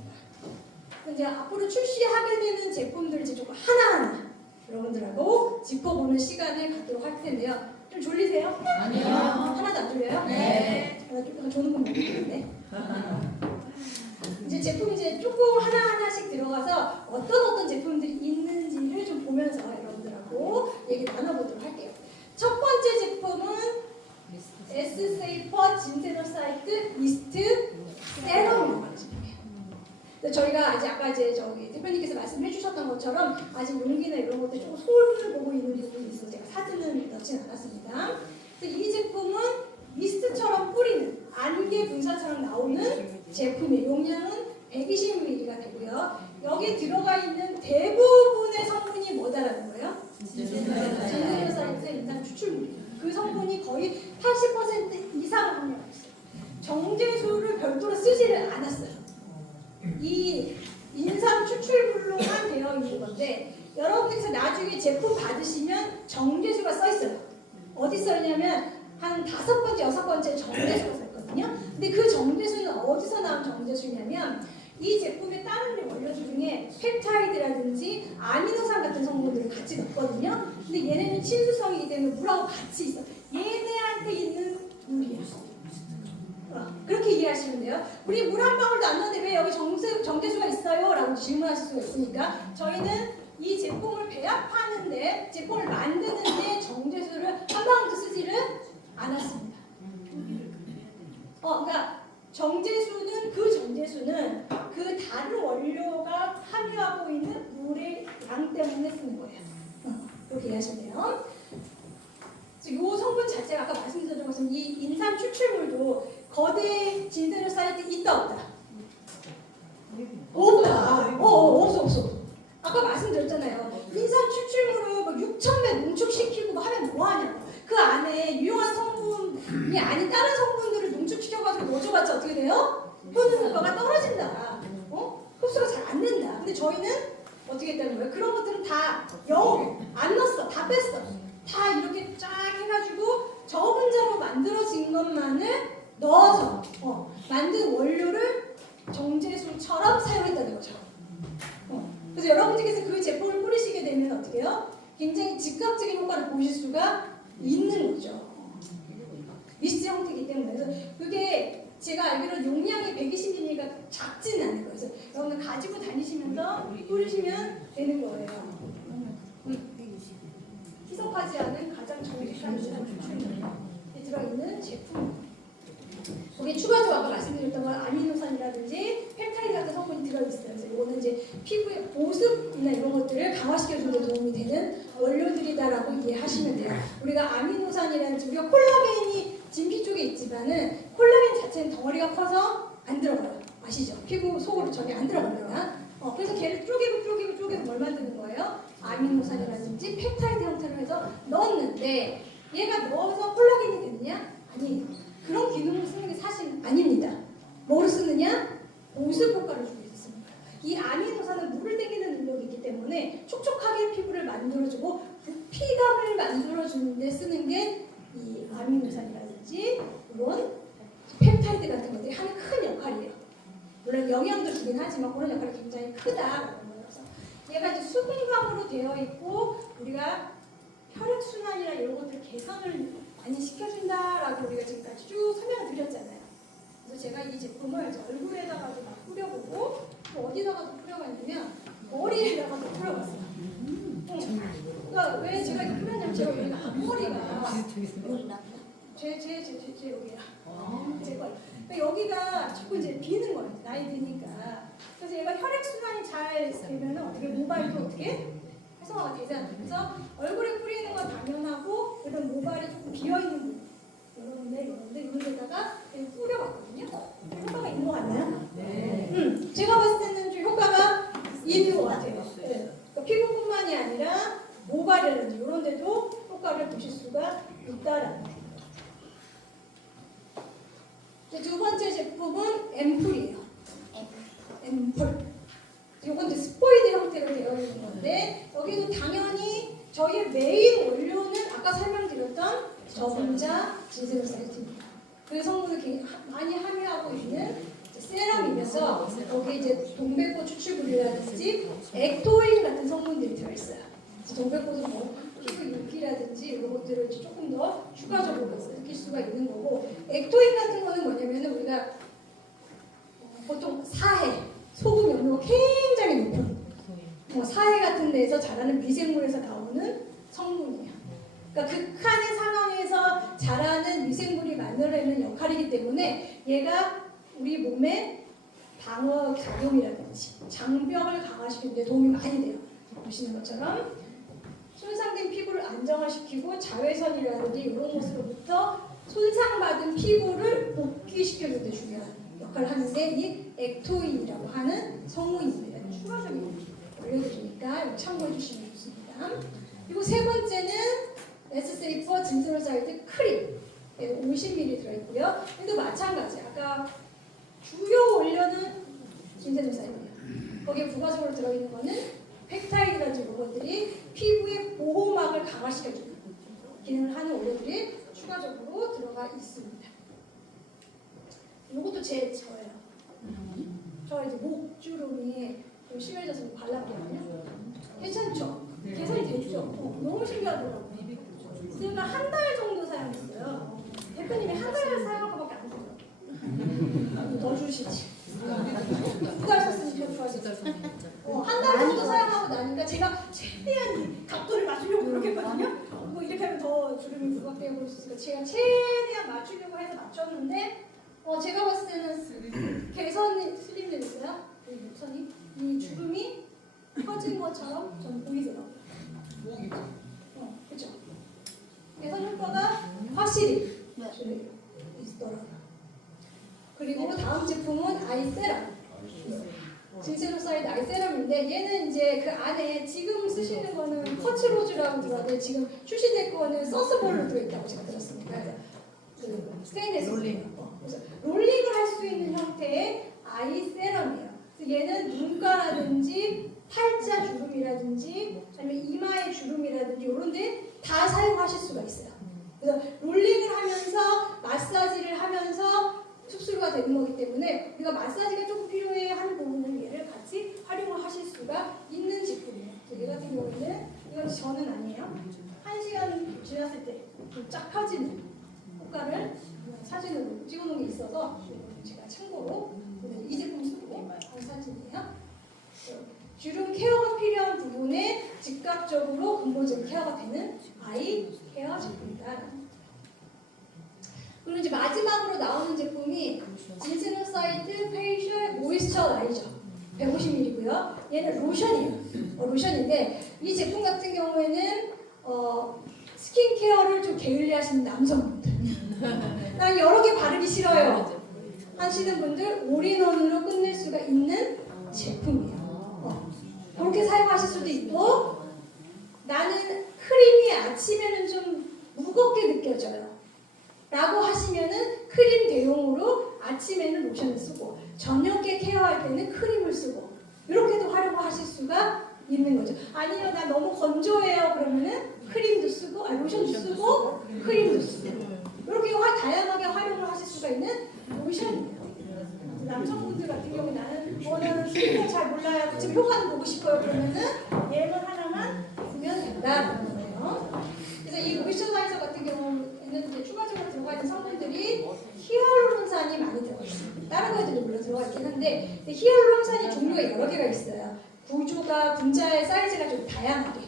이제 앞으로 출시하게 되는 제품들 이제 조금 하나하나 여러분들하고 짚어보는 시간을 갖도록 할 텐데요. 좀 졸리세요? 아니요. 하나도 안 졸려요? 네. 좀 조는 건 모르겠는데. 이제 제품 이제 조금 하나하나씩 들어가서 어떤 제품들이 있는지를 좀 보면서 여러분들하고 얘기 나눠보도록 할게요. 첫 번째 제품은 S세이퍼 진세로사이트 미스트 저희가 아까 저기 대표님께서 말씀해 주셨던 것처럼 아직 용기나 이런 것들 조금 소홀을 보고 있는 부분이 있어서 제가 사진은 넣진 않았습니다. 그래서 이 제품은 미스트처럼 뿌리는 안개 분사처럼 나오는 제품의 용량은 120ml가 되고요. 여기 들어가 있는 대부분의 성분이 뭐다라는 거예요? 진세효사이트의 인산 추출물이에요. 그 성분이 거의 80% 이상 함유하고 있어요. 정제수를 별도로 쓰지를 않았어요. 이 인산 추출물로만 되어 있는 건데 여러분께서 나중에 제품 받으시면 정제수가 써 있어요. 어디 써 있냐면 한 5번째, 6번째 정제수가 써 있거든요. 근데 그 정제수는 어디서 나온 정제수냐면 이 제품의 다른 원료들 중에 펩타이드라든지 아미노산 같은 성분들을 같이 넣거든요. 근데 얘네는 친수성이기 때문에 물하고 같이 있어. 얘네한테 있는 물이야. 그렇게 이해하시면 돼요. 우리 물 한 방울도 안 넣는데 왜 여기 정제수가 있어요? 라고 질문하실 수가 있으니까 저희는 이 제품을 배합하는데 제품을 만드는데 정제수를 한 방울도 쓰지를 않았습니다. 그러니까 정제수는 그 다른 원료가 함유하고 있는 물의 양 때문에 쓰는 거예요. 그렇게 이해하시면 돼요. 이 성분 자체가 아까 말씀드렸던 것처럼 이 인산 추출물도 거대 진세를 쌓일 때 있다 없다? 없다. 없어. 아까 말씀드렸잖아요. 인산 추출물을 뭐 6,000배 농축시키고 뭐 하면 뭐하냐고. 그 안에 유용한 성분이 아닌 다른 성분들을 농축시켜가지고 넣어줘봤자 어떻게 돼요? 효능 효과가 떨어진다. 흡수가 잘 안 된다. 근데 저희는 어떻게 했다는 거예요? 그런 것들은 다 안 넣었어. 다 뺐어. 다 이렇게 쫙 해가지고 저 혼자로 만들어진 것만을 넣어서 만든 원료를 정제수처럼 사용했다는 거죠. 그래서 여러분들께서 그 제품을 뿌리시게 되면 어떻게 해요? 굉장히 즉각적인 효과를 보실 수가 있는 거죠. 미스트 형태이기 때문에. 그래서 그게 제가 알기로 용량이 120ml가 작지는 않을 거예요. 그래서 여러분들 가지고 다니시면서 뿌리시면 되는 거예요. 희석하지 않은 가장 정직한 추출물에 들어있는 제품. 거기에 추가적으로 아까 말씀드렸던 건 아미노산이라든지 펩타이드 같은 성분이 들어있어요. 그래서 이거는 이제 피부의 보습이나 이런 것들을 강화시켜주는 데 도움이 되는 원료들이다라고 이해하시면 돼요. 우리가 아미노산이라든지 우리가 콜라겐이 진피 쪽에 있지만은 콜라겐 자체는 덩어리가 커서 안 들어가요. 아시죠? 피부 속으로 전혀 안 들어갑니다. 그래서 걔를 쪼개고 뭘 만드는 거예요? 아미노산이라든지 펩타이드 형태로 해서 넣었는데 얘가 넣어서 콜라겐이 됐냐? 아니에요. 그런 기능을 쓰는 게 사실 아닙니다. 뭐로 쓰느냐? 보습 효과를 주기 위해서 쓰는 거예요. 이 아미노산은 물을 땡기는 능력이 있기 때문에 촉촉하게 피부를 만들어주고 부피감을 만들어주는 데 쓰는 게 이 아미노산이라든지 이런 펩타이드 같은 것들이 하는 큰 역할이에요. 물론 영양도 주긴 하지만 그런 역할이 굉장히 크다라는 거여서 얘가 이제 수분감으로 되어 있고 우리가 혈액순환이나 이런 것들 개선을 많이 시켜준다라고 우리가 지금까지 쭉 설명을 드렸잖아요. 그래서 제가 이 제품을 이제 얼굴에다가도 막 뿌려보고 또 어디다가도 뿌려봤냐면 머리에다가도 뿌려봤어요. 그러니까 왜 제가 이거 뿌렸냐면 제가 여기 앞머리가 제 여기야. 제 거. 그러니까 여기가 자꾸 이제 비는 거예요. 나이 드니까. 그래서 얘가 혈액순환이 잘 되면 어떻게 모발도 어떻게 활성화가 되잖아요. 그래서 얼굴에 뿌리는 건 당연하고 이런 모발이 조금 비어있는 이런데 이런 데다가 뿌려봤거든요. 효과가 있는 것 같나요? 네. 제가 봤을 때는 좀 효과가 있는 것 같아요. 네. 그러니까 피부뿐만이 아니라 모발이라든지 이런 데도 효과를 보실 수가 있다라는 거예요. 두 번째 제품은 앰플이에요. 앰플. 이건 이제 스포이드 형태로 되어 있는 건데 여기도 당연히 저희의 메인 원료는 아까 설명드렸던 저분자 진세효사이트입니다. 그 성분을 굉장히 많이 함유하고 있는 세럼이면서 여기 이제 동백꽃 추출물이라든지 액토인 같은 성분들이 들어있어요. 동백꽃은 뭐 피부 윤기라든지 이런 것들을 조금 더 추가적으로 느낄 수가 있는 거고 액토인 같은 거는 뭐냐면은 우리가 보통 사해, 소금 염료가 굉장히 높은 사해 같은 데에서 자라는 미생물에서 나오는 성분이에요. 그러니까 극한의 상황에서 자라는 미생물이 만들어내는 역할이기 때문에 얘가 우리 몸에 방어 작용이라든지 장벽을 강화시키는 데 도움이 많이 돼요. 보시는 것처럼 손상된 피부를 안정화시키고 자외선이라든지 이런 것으로부터 손상받은 피부를 복귀시켜주는 데 중요한 역할을 하는데 이 액토인이라고 하는 성분입니다. 추가적인 올려드리니까 참고해 주시면 좋습니다. 그리고 세 번째는 S3 진스노사이드 크림 50ml 들어있고요. 얘도 마찬가지. 아까 주요 원료는 진스노사이드예요. 거기에 부가적으로 들어있는 거는 펩타이드라는 요것들이 피부의 보호막을 강화시켜주는 기능을 하는 원료들이 추가적으로 들어가 있습니다. 이것도 저예요. 저 이제 목주름이 좀 심해져서 발랐거든요. 괜찮죠? 개선이 됐죠? 너무 신기하더라고요. 제가 한 달 정도 사용했어요. 대표님이 한 달 사용한 것밖에 안 되더라고요. 더 주시지. 2달 썼으니까 더 좋아졌어요. 한 달 정도 사용하고 나니까 제가 최대한 이 각도를 맞추려고 노력했거든요. 뭐 이렇게 하면 더 주름이 부각되어 보일 수 있으니까 제가 최대한 맞추려고 해서 맞췄는데 제가 봤을 때는 개선이 슬림됐어요. 목선이 이 주름이 퍼진 것처럼 좀 보이더라고요. 그렇죠. 개선 효과가 확실히 있더라고요. 그리고 다음 제품은 아이세럼. 진세로사이드 아이세럼인데 얘는 이제 그 안에 지금 쓰시는 거는 커츠로즈라고 들어가는데 지금 출시될 거는 서스볼로 들어있다고 제가 들었습니다. 그래서 그 스테인레스 그래서 롤링을 할 수 있는 형태의 아이세럼이에요. 그래서 얘는 눈가라든지 팔자 주름이라든지 아니면 이마의 주름이라든지 이런데 다 사용하실 수가 있어요. 그래서 롤링을 하면서 마사지를 하면서 흡수가 되는 거기 때문에 우리가 마사지가 조금 필요해 하는 부분은 얘를 같이 활용을 하실 수가 있는 제품이에요. 얘 같은 경우에는 이건 저는 아니에요. 1시간 지났을 때 쫙 펴지는 효과를 사진으로 찍어놓은 게 있어서 제가 참고로 이 제품 쓰고 한 사진이에요. 주름 케어가 필요한 부분에 즉각적으로 근본적인 케어가 되는 아이 케어 제품이다. 그리고 이제 마지막으로 나오는 제품이 진스노사이드 페이셜 모이스처라이저 150ml고요. 얘는 로션이에요. 로션인데 이 제품 같은 경우에는 스킨케어를 좀 게을리하시는 남성분들 난 여러 개 바르기 싫어요 하시는 분들 올인원으로 끝낼 수가 있는 제품이에요. 그렇게 사용하실 수도 있고 나는 크림이 아침에는 좀 무겁게 느껴져요 라고 하시면은 크림 대용으로 아침에는 로션을 쓰고 저녁에 케어할 때는 크림을 쓰고 이렇게도 활용하실 수가 있는 거죠. 아니면 나 너무 건조해요 그러면은 크림도 쓰고 로션도 쓰고 크림도 쓰고 이렇게 다양하게 활용을 하실 수가 있는 로션이에요. 남성분들 같은 경우 나는 나는 스킨케어 잘 몰라요. 지금 효과는 보고 싶어요. 그러면은 얘만 하나만 쓰면 된다라는 거예요. 그래서 이 모이스처라이저 같은 경우에는 이제 추가적으로 들어가 있는 성분들이 히알루론산이 많이 들어가 있습니다. 다른 거에도 물론 들어가 있긴 한데 히알루론산이 종류가 여러 개가 있어요. 구조가 분자의 사이즈가 좀 다양하게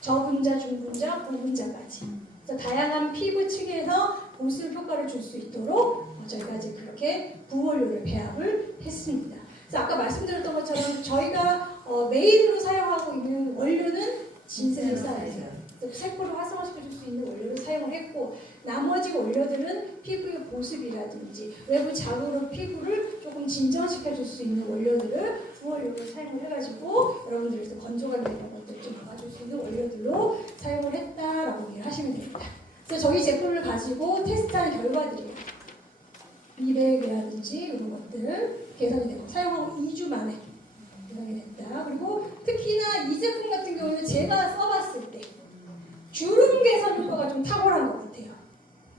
저분자, 중분자, 고분자까지 그래서 다양한 피부 측에서 보습 효과를 줄 수 있도록 저희가 이제 그렇게 부원료를 배합을 했습니다. 그래서 아까 말씀드렸던 것처럼 저희가 메인으로 사용하고 있는 원료는 진스노사이드 세포를 활성화시켜줄 수 있는 원료를 사용을 했고 나머지 원료들은 피부의 보습이라든지 외부 자극으로 피부를 조금 진정시켜줄 수 있는 원료들을 부원료로 사용을 해가지고 여러분들께서 건조감 이런 것들 좀 막아줄 수 있는 원료들로 사용을 했다라고 이해를 하시면 됩니다. 그래서 저희 제품을 가지고 테스트한 결과들이에요. 미백이라든지 이런 것들 개선이 되고 사용하고 2주 만에 개선이 됐다. 그리고 특히나 이 제품 같은 경우는 제가 써봤을 때 주름 개선 효과가 좀 탁월한 것 같아요.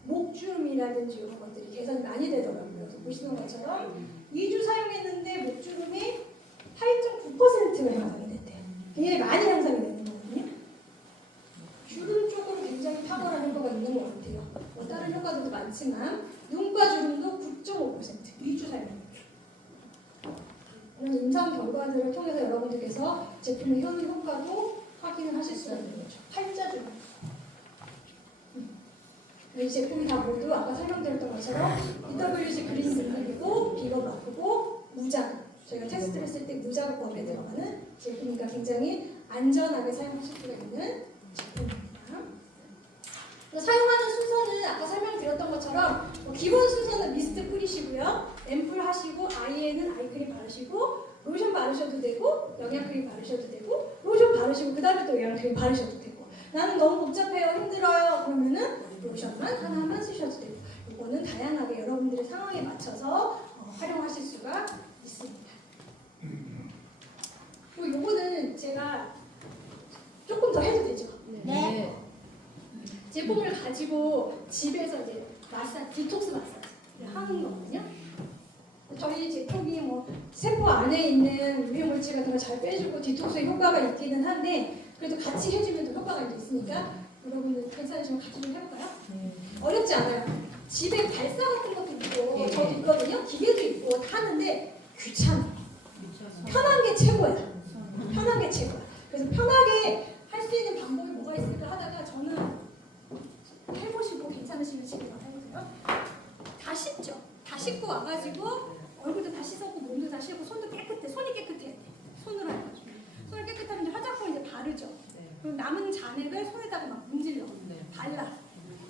목주름이라든지 이런 것들이 개선이 많이 되더라고요. 그래서 보시는 것처럼 2주 사용했는데 목주름이 8.9%가 향상이 됐대요. 굉장히 많이 향상이 되는 거거든요. 주름 쪽으로 굉장히 탁월한 효과가 있는 것 같아요. 다른 효과들도 많지만 눈가 주름도 9.5% 2주 사용합니다. 이런 임상 결과들을 통해서 여러분들께서 제품의 현우 효과도 확인을 하실 수가 있는 거죠. 팔자 주름. 이 제품이 다 모두 아까 설명드렸던 것처럼 BWG 그린 등급이고 비거 마크고 무장 저희가 테스트를 했을 때 무자극법에 들어가는 제품이니까 굉장히 안전하게 사용하실 수가 있는 제품입니다. 사용하는 순서는 아까 설명드렸던 것처럼 기본 순서는 미스트 뿌리시고요. 앰플 하시고 아이에는 아이크림 바르시고 로션 바르셔도 되고 영양크림 바르셔도 되고 로션 바르시고 그 다음에 또 영양크림 바르셔도 되고 나는 너무 복잡해요 힘들어요 그러면은 로션만 하나만 쓰셔도 되고 이거는 다양하게 여러분들의 상황에 맞춰서 활용하실 수가 있습니다. 그리고 요거는 제가 조금 더 해도 되죠? 네. 제품을 가지고 집에서 이제 디톡스 마사지 하는 거거든요. 저희 제품이 뭐 세포 안에 있는 유해물질 같은 거 잘 빼주고 디톡스에 효과가 있기는 한데 그래도 같이 해주면 더 효과가 있으니까 여러분들 괜찮으시면 같이 좀 해볼까요? 어렵지 않아요. 집에 발사 같은 것도 있고 저도 있거든요. 기계도 있고 다 하는데 귀찮아. 편한 게 최고야. 편한 게 최고야. 그래서 편하게 할 수 있는 방법이 뭐가 있을까 하다가 저는 해보시고 괜찮으시면 집에 가서 해보세요. 다 씻죠. 다 씻고 와가지고 얼굴도 다 씻었고 몸도 다 씻고 손도 깨끗해. 손이 깨끗해야 돼. 손으로 해가지고. 손을 깨끗하면 이제 화장품 이제 바르죠. 그리고 남은 잔액을 손에다가 막 문질러. 발라.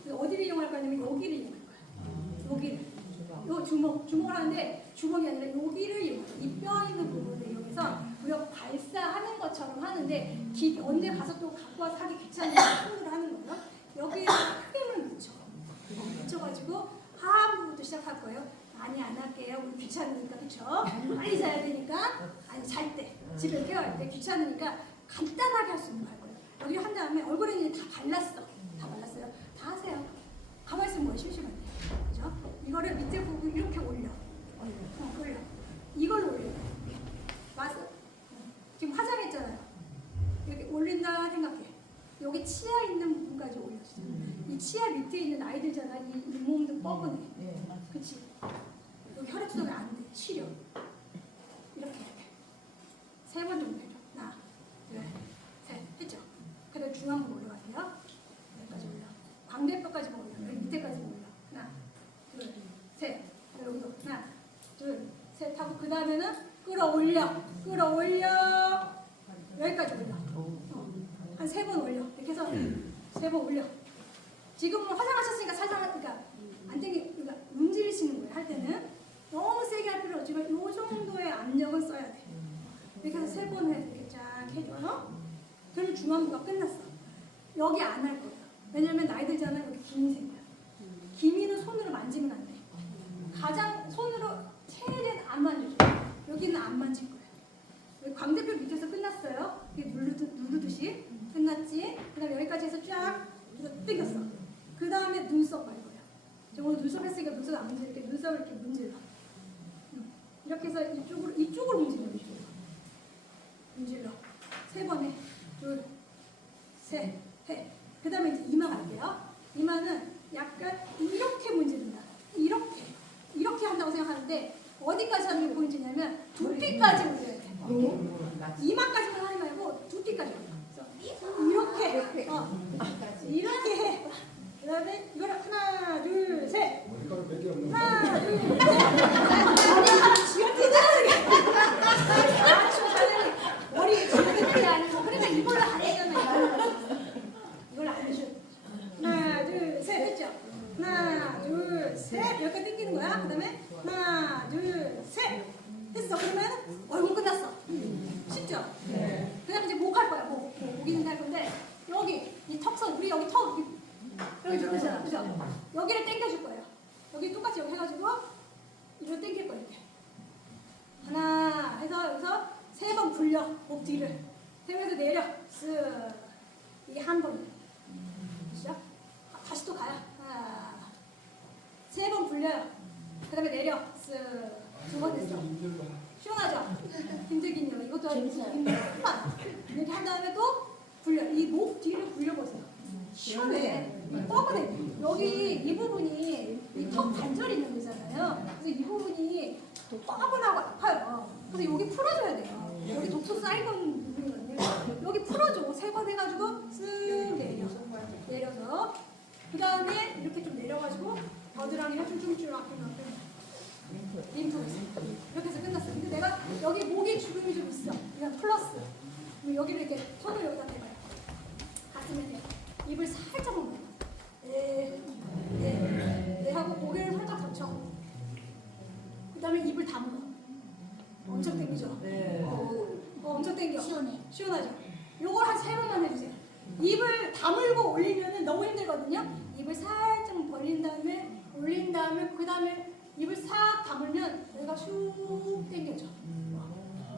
어디를 이용할 거냐면 여기를 이용할 거야. 여기를. 요 주먹을 하는데 주먹이 아니라 여기를 이용해요. 이 뼈 있는 부분을 이용해서 우리가 발사하는 것처럼 하는데 언제 가서 또 갖고 와서 하기 귀찮으니까 손으로 하는 거예요. 여기에 크림을 묻혀가지고 하부부터 시작할 거예요. 많이 안 할게요. 우리 귀찮으니까 그쵸? 빨리 자야 되니까 아니 잘 때 집에 깨워야 돼. 귀찮으니까 간단하게 할 수 있는 거 할 거예요. 여기 한 다음에 얼굴에는 다 발랐어. 다 발랐어요. 다 하세요. 가만히 있으면 뭐예요? 심심한데. 그죠? 이거를 밑에 부분 이렇게 올려. 올려. 이걸 올려. 맞아. 지금 화장했잖아요. 이렇게 올린다 생각해. 여기 치아 있는 부분까지 올려주세요. 이 치아 밑에 있는 아이들잖아. 이 몸도 뻐근해. 그치? 여기 혈액순환이 안 돼. 시려. 이렇게. 3번 정도 해줘. 하나, 둘, 셋. 했죠? 그다음 중앙부 올라가세요. 여기까지 올려. 광대뼈까지 올려. 여기 밑에까지 올려. 하나, 둘, 셋. 여기도 하나, 둘, 셋 하고 그 다음에는 끌어올려. 여기까지 올려. 한 3번 올려. 이렇게 해서 3번 올려. 지금은 화장하셨으니까 살살 그러니까 안 되게 그러니까 문지르시는 거예요. 할 때는 너무 세게 할 필요 없지만 이 정도의 압력은 써야 돼. 이렇게 해서 3번 해 이렇게 쫙 해줘요. 그러면 중안부가 끝났어. 여기 안 할 거예요. 왜냐면 나이 들잖아. 여기 기미 생겨요. 기미는 손으로 만지면 안 돼. 가장 손으로 최대한 안 만져줘. 여기는 안 만질 거예요. 여기 광대뼈 밑에서 끝났어요. 이게 누르듯이 끝났지. 그 다음에 여기까지 해서 쫙 당겼어. 그 다음에 눈썹 갈 거예요. 저 오늘 눈썹 했으니까 눈썹 안 문질게. 눈썹을 이렇게 문질러. 이렇게 해서 이쪽으로 문질러. 문질러. 3번에 둘, 셋, 해. 그 다음에 이제 이마 갈게요. 이마는 약간 이렇게 문지른다. 이렇게 한다고 생각하는데 어디까지 하는 게 포인트냐면 두피까지 올려야 돼. 이마까지만 하지 말고 두피까지 올려. 이렇게 이렇게 해. 그 다음에 이걸 하나, 둘, 셋. 머리카락 몇개 없는 거. 하나, 둘, 셋. 머리카락 쥐어뜯는 머리 쥐어뜯는 게 아니고 그러니까 이걸로 안 했잖아요. 이걸 안 해줘. 하나, 둘, 셋 했죠? 하나, 둘, 셋. 여기까지 당기는 거야. 그 다음에 하나, 둘, 셋. 했어. 그러면 얼굴 끝났어. 쉽죠? 네. 그 다음에 이제 목 할 거야. 목이는 할 건데 여기 이 턱선 우리 여기 턱 여기 들어오잖아. 그죠? 여기를 당겨줄 거예요. 여기 똑같이 여기 해가지고 이걸 당길 거예요. 이렇게. 하나 해서 여기서 3번 굴려. 목 뒤를. 세면서 내려. 쓱. 이게 한 번. 시작. 다시 또 가요. 하나. 3번 굴려요. 그 다음에 내려. 쓱. 2번 했어. 시원하죠? 힘들긴요. 이것도 힘들어. 이렇게 한 다음에 또 굴려. 이 목 뒤를 굴려보세요. 시원해. 뻐근해. 여기 이 부분이 이 턱 관절이 있는 거잖아요. 그래서 이 부분이 뻐근하고 아파요. 그래서 여기 풀어줘야 돼요. 여기 독소 쌓이는 부분이거든요. 여기 풀어줘. 3번 해가지고 쓱 내려서 그 다음에 이렇게 좀 내려가지고 겨드랑이나 쭈쭈쭈 앞에 림프 이렇게 해서 끝났어요. 근데 내가 여기 목에 주름이 좀 있어. 그냥 플러스. 그럼 여기를 이렇게 손을 여기다 대봐요. 가슴에 대. 입을 살짝만 벌려. 네 하고 고개를 살짝 젖혀. 그 다음에 입을 다물어. 엄청 당기죠? 엄청 당겨. 시원하죠? 요걸 한 3번만 해주세요. 입을 다물고 올리면 너무 힘들거든요. 입을 살짝 벌린 다음에 올린 다음에 그 다음에 입을 싹 다물면 여기가 슉 당겨져.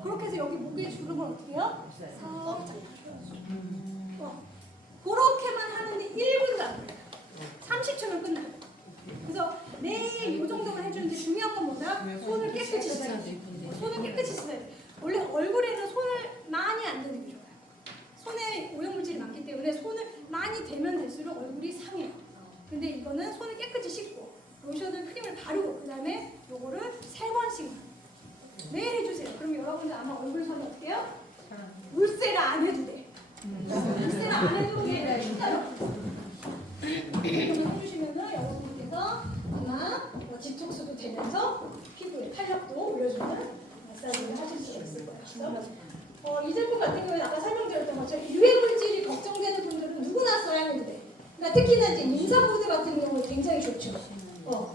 그렇게 해서 여기 목에 주름을 어떻게 해요? 살짝 그렇게만 하는데 1분도 안 걸려요. 30초면 끝나요. 그래서 매일 이 정도만 해주는데 중요한 건 뭐다? 손을 깨끗이 씻어야 돼. 손을 깨끗이 씻어야 돼. 원래 얼굴에는 손을 많이 안 대는 게 좋아요. 손에 오염물질이 많기 때문에 손을 많이 대면 될수록 얼굴이 상해요. 근데 이거는 손을 깨끗이 씻고 로션을 크림을 바르고 그 다음에 요거를 3번씩 매일 해주세요. 그럼 여러분들 아마 얼굴 손이 어떻게 해요? 물세를 안 해도 돼. 물세를 안 해도 돼. 진짜요. 이렇게 해주시면은 여러분께서 아마 디톡스도 되면서 피부에 탄력도 올려주는 마사지를 하실 수가 있을 거예요. 이 제품 같은 경우는 아까 설명드렸던 것처럼 유해물질이 걱정되는 분들은 누구나 써야 하는데 그러니까 특히나 이제 임산부들 같은 경우는 굉장히 좋죠.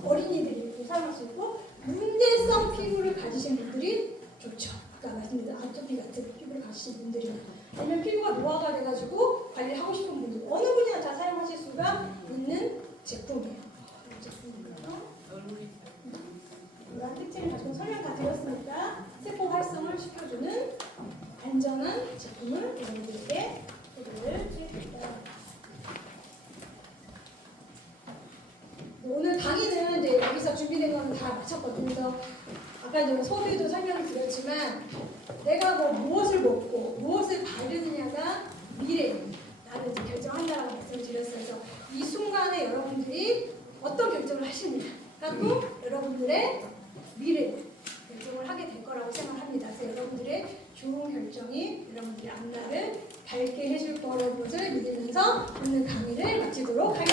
어린이들이 사용할 수 있고 문제성 피부를 가지신 분들이 좋죠. 아까 말씀드린 아토피 같은 피부를 가지신 분들이 아니면 피부가 노화가 돼가지고 관리하고 싶은 분들 어느 분이나 다 사용하실 수가 있는 제품이에요. 이 제품이고요. 이러한 특징을 가지고 설명 다 드렸으니까 세포 활성을 시켜주는 안전한 제품을 여러분들께 소개를 드립니다. 오늘 강의는 이제 여기서 준비된 거는 다 마쳤거든요. 그래서 아까 이제 소비도 설명을 드렸지만 내가 무엇을 먹고 무엇을 바르느냐가 미래입니다. 나는 이제 결정한다라고 말씀을 드렸어요. 그래서 이 순간에 여러분들이 어떤 결정을 하시느냐가 또 여러분들의 미래를 결정을 하게 될 거라고 생각합니다. 그래서 여러분들의 좋은 결정이 여러분들의 앞날을 밝게 해줄 거라는 것을 믿으면서 오늘 강의를 마치도록 하겠습니다.